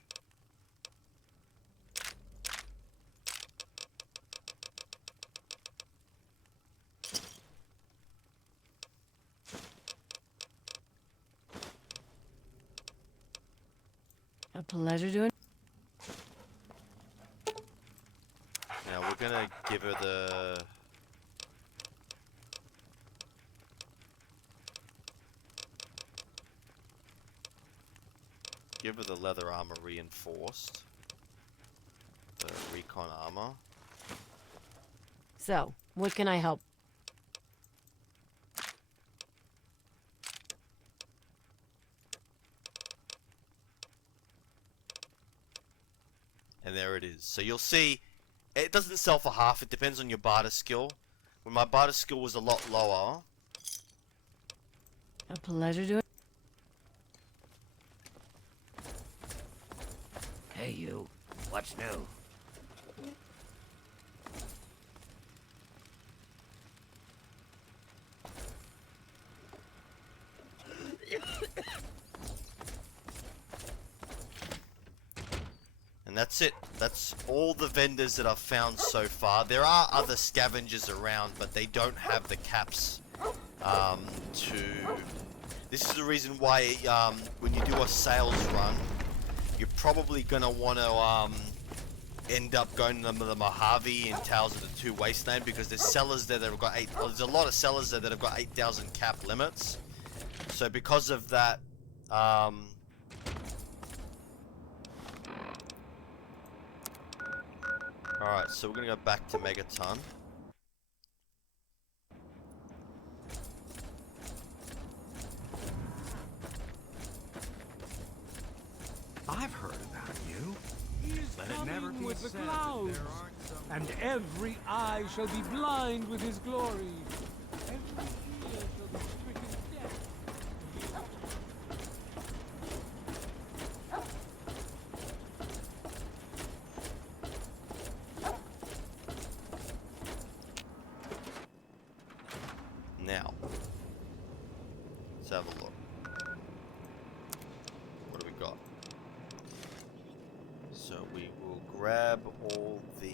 A pleasure doing. Now we're gonna give her the... Give her the leather armor reinforced. The recon armor. So, what can I help? And there it is. So you'll see, it doesn't sell for half. It depends on your barter skill. When my barter skill was a lot lower, A pleasure doing. Hey, you. What's new? And that's it. That's all the vendors that I've found so far. There are other scavengers around, but they don't have the caps to... This is the reason why when you do a sales run, you're probably going to want to end up going to the Mojave in Tales of the Two Wasteland, because there's sellers there that have got there's a lot of sellers there that have got 8,000 cap limits. So because of that, alright, so we're gonna go back to Megaton. I've heard about you. He is Let it never coming be with the said that clouds, there aren't some... and every eye shall be blind with his glory. Every ear shall be stricken deaf. Now, let's have a look. What do we got? So we will grab all the...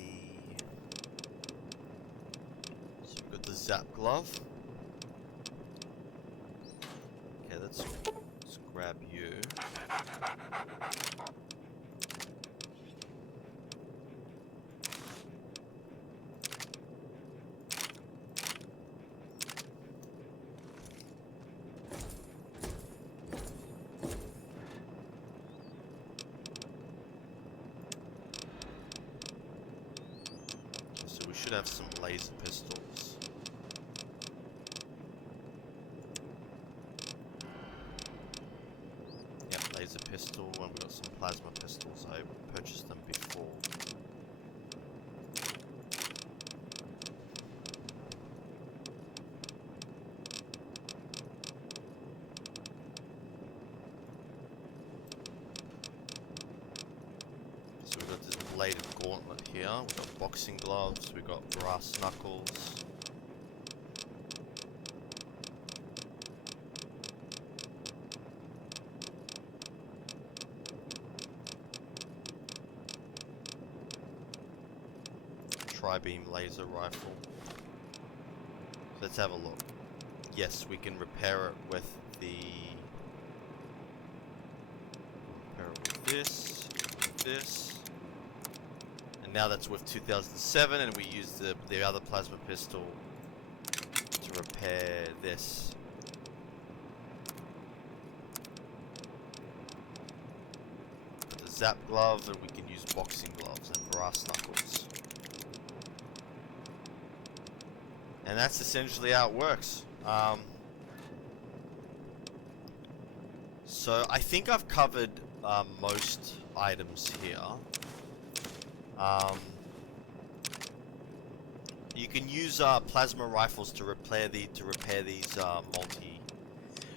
So we've got the zap glove. Okay, let's grab you. So we should have some laser pistols. Yep, laser pistol, and we've got some plasma pistols. I purchased them before. So we've got this bladed gauntlet here, we've got boxing gloves, we've got brass knuckles. Tri-beam laser rifle. Let's have a look. Yes, we can repair it with the... Repair it with this. And now that's with 2007, and we use the other plasma pistol to repair this. With the zap glove, and we can use boxing gloves and brass knuckles. And that's essentially how it works. So I think I've covered most items here. You can use plasma rifles to repair these multi.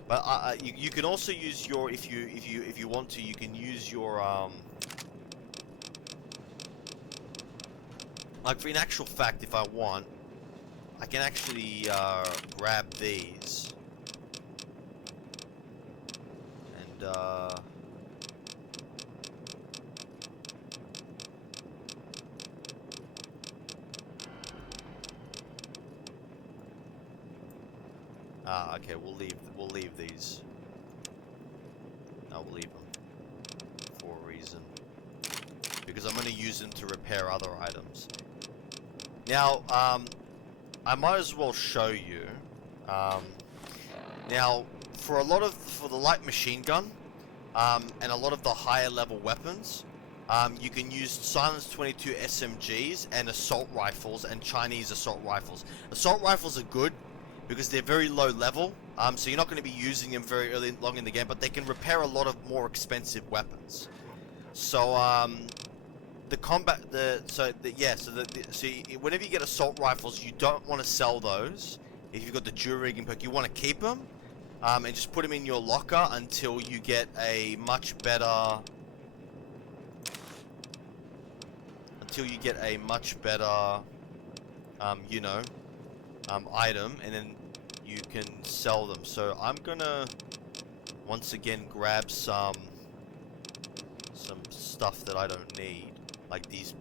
But you can also use your if you want to, you can use your like, for in actual fact, if I want, I can actually grab these and okay, we'll leave these. No, we'll leave them for a reason, because I'm going to use them to repair other items. Now, I might as well show you. Now, for the light machine gun, and a lot of the higher level weapons, you can use Silence 22 SMGs and assault rifles and Chinese assault rifles. Assault rifles are good because they're very low level, so you're not going to be using them very long in the game, but they can repair a lot of more expensive weapons. So, whenever you get assault rifles, you don't want to sell those. If you've got the Jury Rigging Perk, you want to keep them, and just put them in your locker until you get a much better until you get a much better, you know, item, and then you can sell them. So I'm gonna once again grab some stuff that I don't need, like these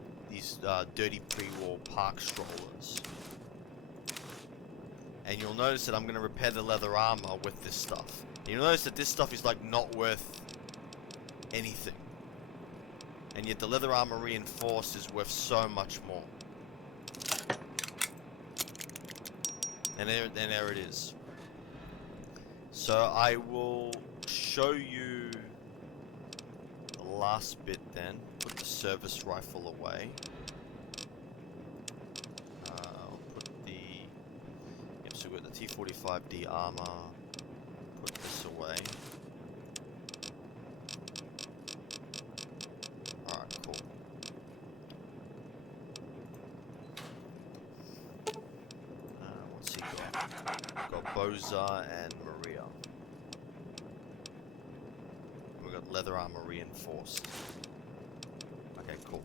dirty pre-war park strollers. And you'll notice that I'm gonna repair the leather armor with this stuff. And you'll notice that this stuff is like not worth anything, and yet the leather armor reinforced is worth so much more. And there it is. So I will show you the last bit then. Put the service rifle away. I'll put the... Yep, so we've got the T45D armor. Put this away. Alright, cool. What's he got? We've got Boza and Maria. We've got leather armor reinforced. Okay, cool.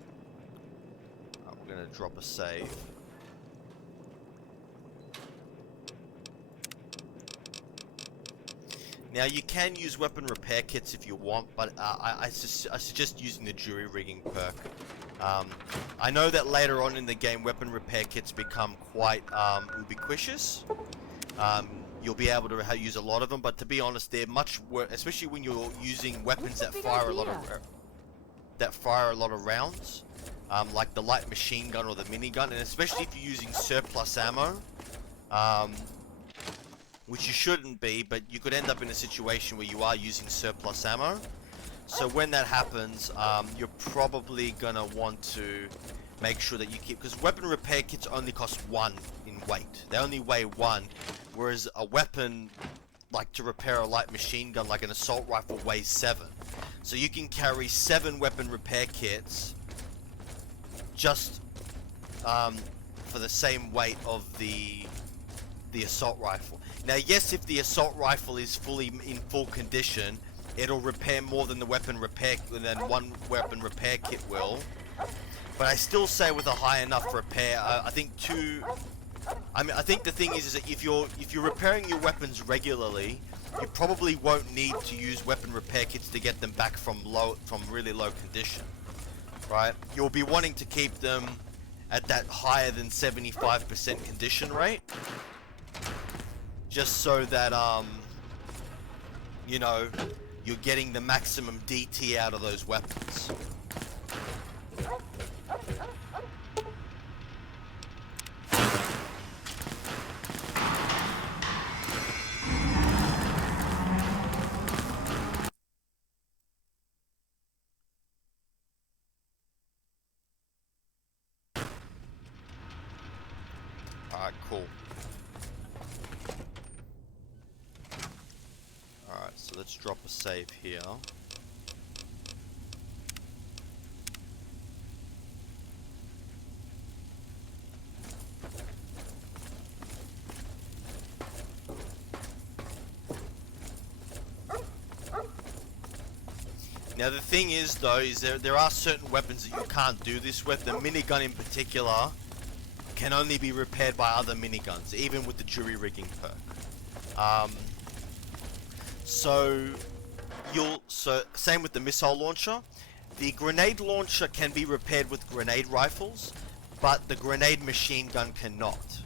We're gonna drop a save. Now you can use weapon repair kits if you want, but I suggest using the Jury Rigging perk. I know that later on in the game weapon repair kits become quite ubiquitous. You'll be able to use a lot of them, but to be honest, they're much worse, especially when you're using weapons that fire a lot of rounds, like the light machine gun or the minigun, and especially if you're using surplus ammo, which you shouldn't be, but you could end up in a situation where you are using surplus ammo. So when that happens, you're probably gonna want to make sure that you keep, because weapon repair kits only cost 1 in weight. They only weigh 1, whereas a weapon, like to repair a light machine gun, like an assault rifle, weighs 7. So you can carry 7 weapon repair kits just for the same weight of the assault rifle. Now, yes, if the assault rifle is in full condition, it'll repair more than one weapon repair kit will. But I still say with a high enough repair, I think I think the thing is that if you're repairing your weapons regularly, you probably won't need to use weapon repair kits to get them back from really low condition, right? You'll be wanting to keep them at that higher than 75% condition rate, just so that you know, you're getting the maximum DT out of those weapons. Alright, cool. Alright, so let's drop a save here. Now the thing is though, is there are certain weapons that you can't do this with. The minigun in particular can only be repaired by other miniguns, even with the Jury Rigging perk. So same with the missile launcher. The grenade launcher can be repaired with grenade rifles, but the grenade machine gun cannot.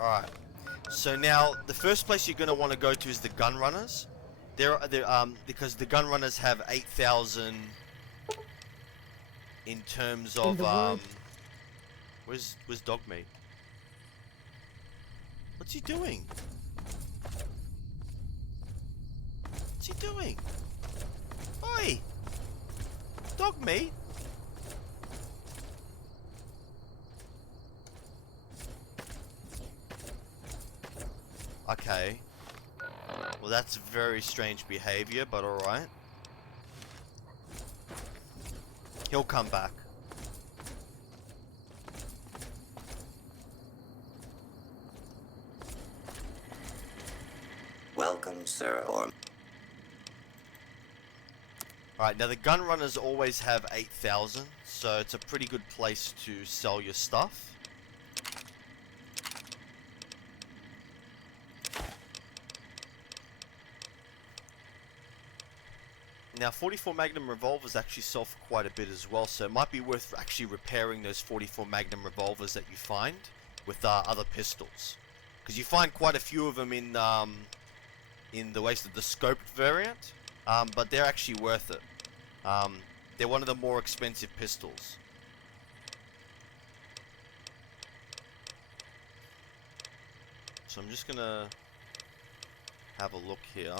Alright. So now the first place you're going to want to go to is the gun runners. Because the gun runners have 8,000 in terms of where's Dogmeat? What's he doing? What's he doing? Oi! Dogmeat! Okay. Well, that's very strange behavior, but alright. He'll come back. Welcome, sir. Or Alright, now the gun runners always have 8,000, so it's a pretty good place to sell your stuff. Now 44 Magnum revolvers actually sell for quite a bit as well, so it might be worth actually repairing those 44 Magnum revolvers that you find with other pistols, because you find quite a few of them in the the scoped variant, but they're actually worth it. They're one of the more expensive pistols. So I'm just gonna have a look here.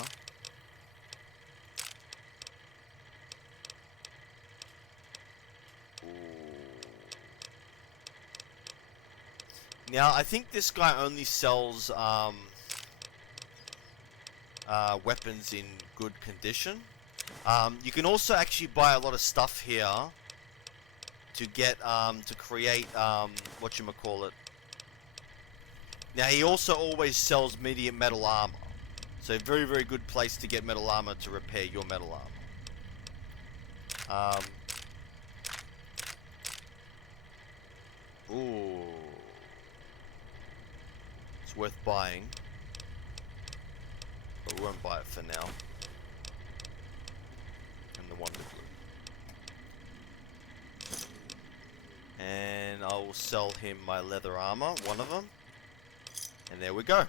Now, I think this guy only sells weapons in good condition. You can also actually buy a lot of stuff here to get to create whatchamacallit. Now, he also always sells medium metal armor, so very, very good place to get metal armor to repair your metal armor. Ooh. It's worth buying, but we won't buy it for now. And the Wonder Glue. And I will sell him my leather armor, one of them. And there we go.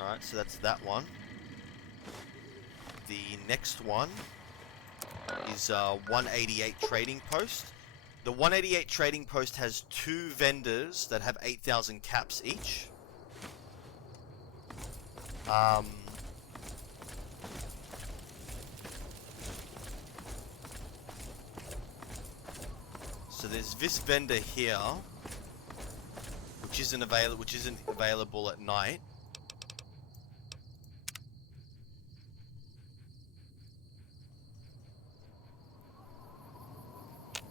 Alright, so that's that one. The next one is 188 Trading Post. The 188 Trading Post has 2 vendors that have 8,000 caps each. So there's this vendor here, which isn't available at night.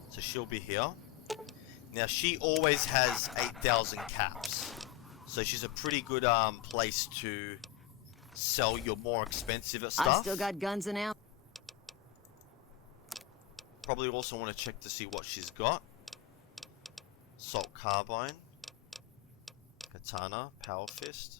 So she'll be here. Now she always has 8,000 caps, so she's a pretty good place to sell your more expensive stuff. I still got guns and ammo. Probably also want to check to see what she's got. Assault carbine, katana, power fist.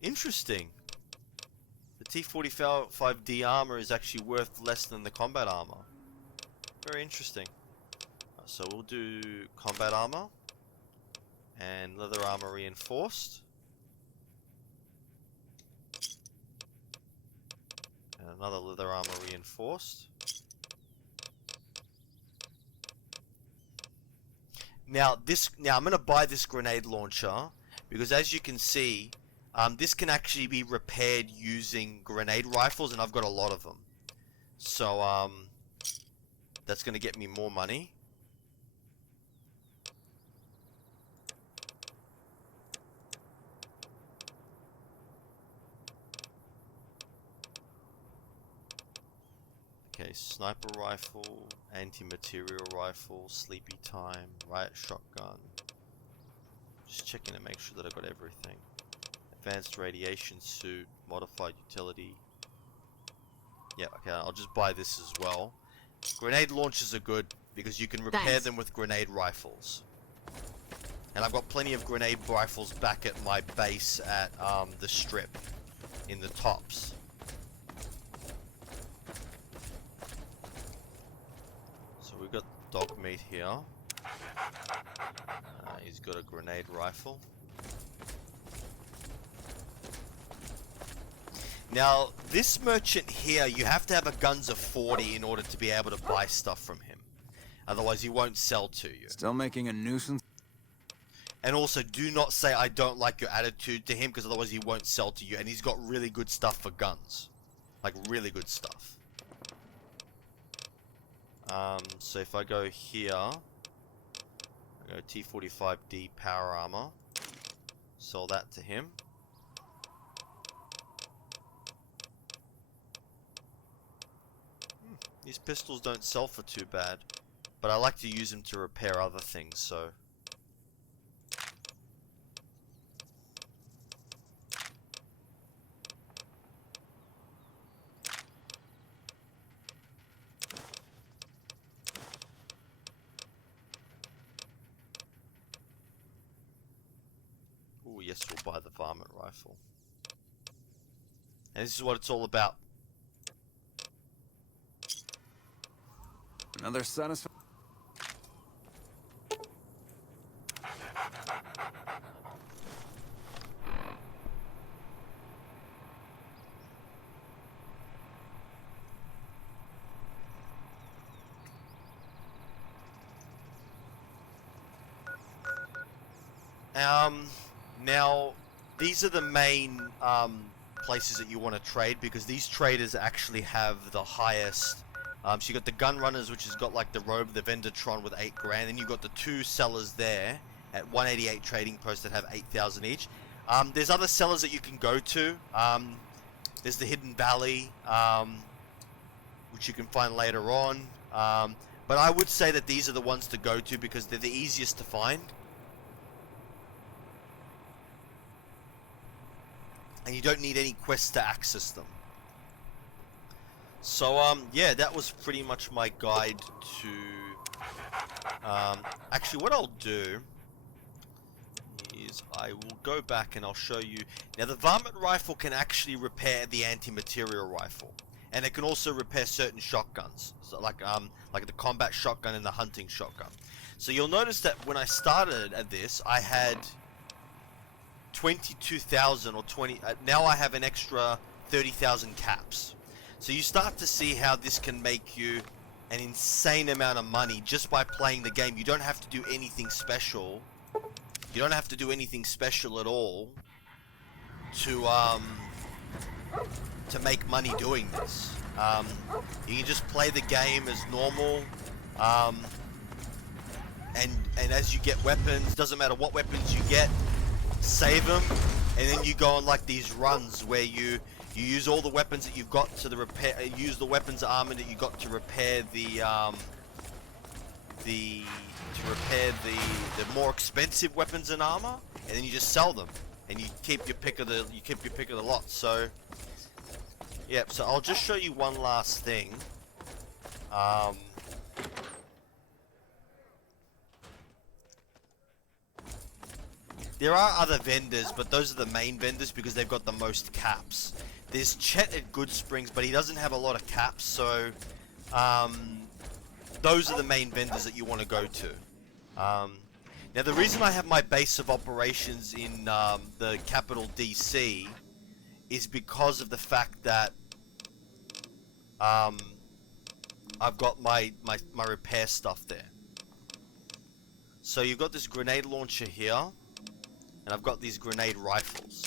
Interesting. The T45D armor is actually worth less than the combat armor. Very interesting. So we'll do combat armor and leather armor reinforced. And another leather armor reinforced. Now I'm gonna buy this grenade launcher because, as you can see, this can actually be repaired using grenade rifles, and I've got a lot of them. So, that's going to get me more money. Okay, sniper rifle, anti-material rifle, sleepy time, riot shotgun. Just checking to make sure that I've got everything. Advanced radiation suit, modified utility. Yeah, okay, I'll just buy this as well. Grenade launchers are good because you can repair them with grenade rifles. And I've got plenty of grenade rifles back at my base at the strip in the tops. So we've got dog meat here. He's got a grenade rifle. Now, this merchant here, you have to have a guns of 40 in order to be able to buy stuff from him. Otherwise, he won't sell to you. Still making a nuisance? And also, do not say I don't like your attitude to him, because otherwise he won't sell to you. And he's got really good stuff for guns. Like, really good stuff. So if I go here, I go T45D power armor. Sell that to him. These pistols don't sell for too bad. but I like to use them to repair other things, so... Oh yes, we'll buy the varmint rifle. And this is what it's all about. Another satisfying. Now, these are the main places that you want to trade, because these traders actually have the highest. So you got the gun runners, which has got like the robe, the Vendertron with 8 grand, and you got the 2 sellers there at 188 trading posts that have 8,000 each. There's other sellers that you can go to. There's the Hidden Valley, which you can find later on. But I would say that these are the ones to go to because they're the easiest to find. And you don't need any quests to access them. So, yeah, that was pretty much my guide to... actually, what I'll do is I will go back and I'll show you... Now, the varmint rifle can actually repair the anti-material rifle. And it can also repair certain shotguns. So, like the combat shotgun and the hunting shotgun. So, you'll notice that when I started at this, I had... 22,000 or 20 now I have an extra 30,000 caps. So you start to see how this can make you an insane amount of money just by playing the game. You don't have to do anything special. You don't have to do anything special at all to make money doing this. You can just play the game as normal, and as you get weapons, doesn't matter what weapons you get, save them, and then you go on like these runs where you use all the weapons that you've got to use the weapons armor that you got to repair the more expensive weapons and armor, and then you just sell them, and you keep your pick of the lot. So, yep. So I'll just show you one last thing. There are other vendors, but those are the main vendors because they've got the most caps. There's Chet at Good Springs, but he doesn't have a lot of caps, so those are the main vendors that you want to go to. Now, the reason I have my base of operations in the capital DC is because of the fact that I've got my repair stuff there. So you've got this grenade launcher here. And I've got these grenade rifles.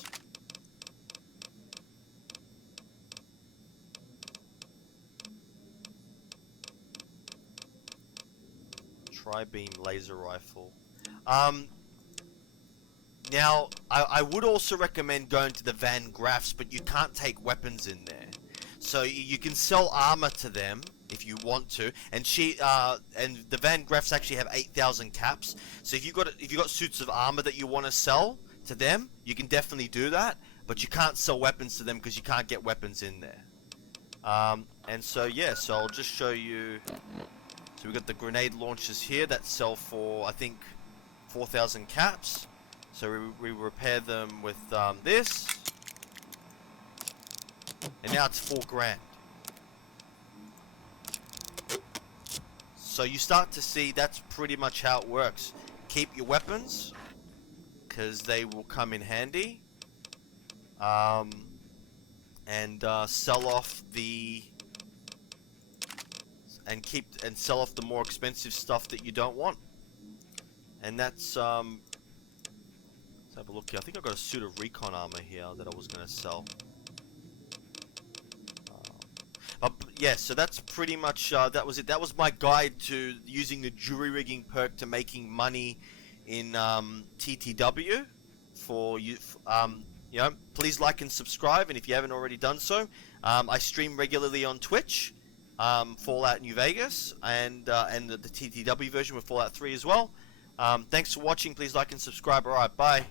Tri-beam laser rifle. Now, I would also recommend going to the Van Graffs, but you can't take weapons in there. So you can sell armor to them if you want to, and the Van Graffs actually have 8,000 caps. So if you got suits of armor that you want to sell to them, you can definitely do that. But you can't sell weapons to them because you can't get weapons in there. And so yeah, so I'll just show you. So we got the grenade launchers here that sell for I think 4,000 caps. So we repair them with this, and now it's 4 grand. So you start to see that's pretty much how it works. Keep your weapons, because they will come in handy. And sell off the... And sell off the more expensive stuff that you don't want. And that's... let's have a look here. I think I've got a suit of recon armor here that I was going to sell. Yeah, so that's pretty much, that was it. That was my guide to using the Jury Rigging Perk to making money in TTW. For you, you know, please like and subscribe, and if you haven't already done so, I stream regularly on Twitch. Fallout New Vegas, and the TTW version with Fallout 3 as well. Thanks for watching. Please like and subscribe. Alright, bye.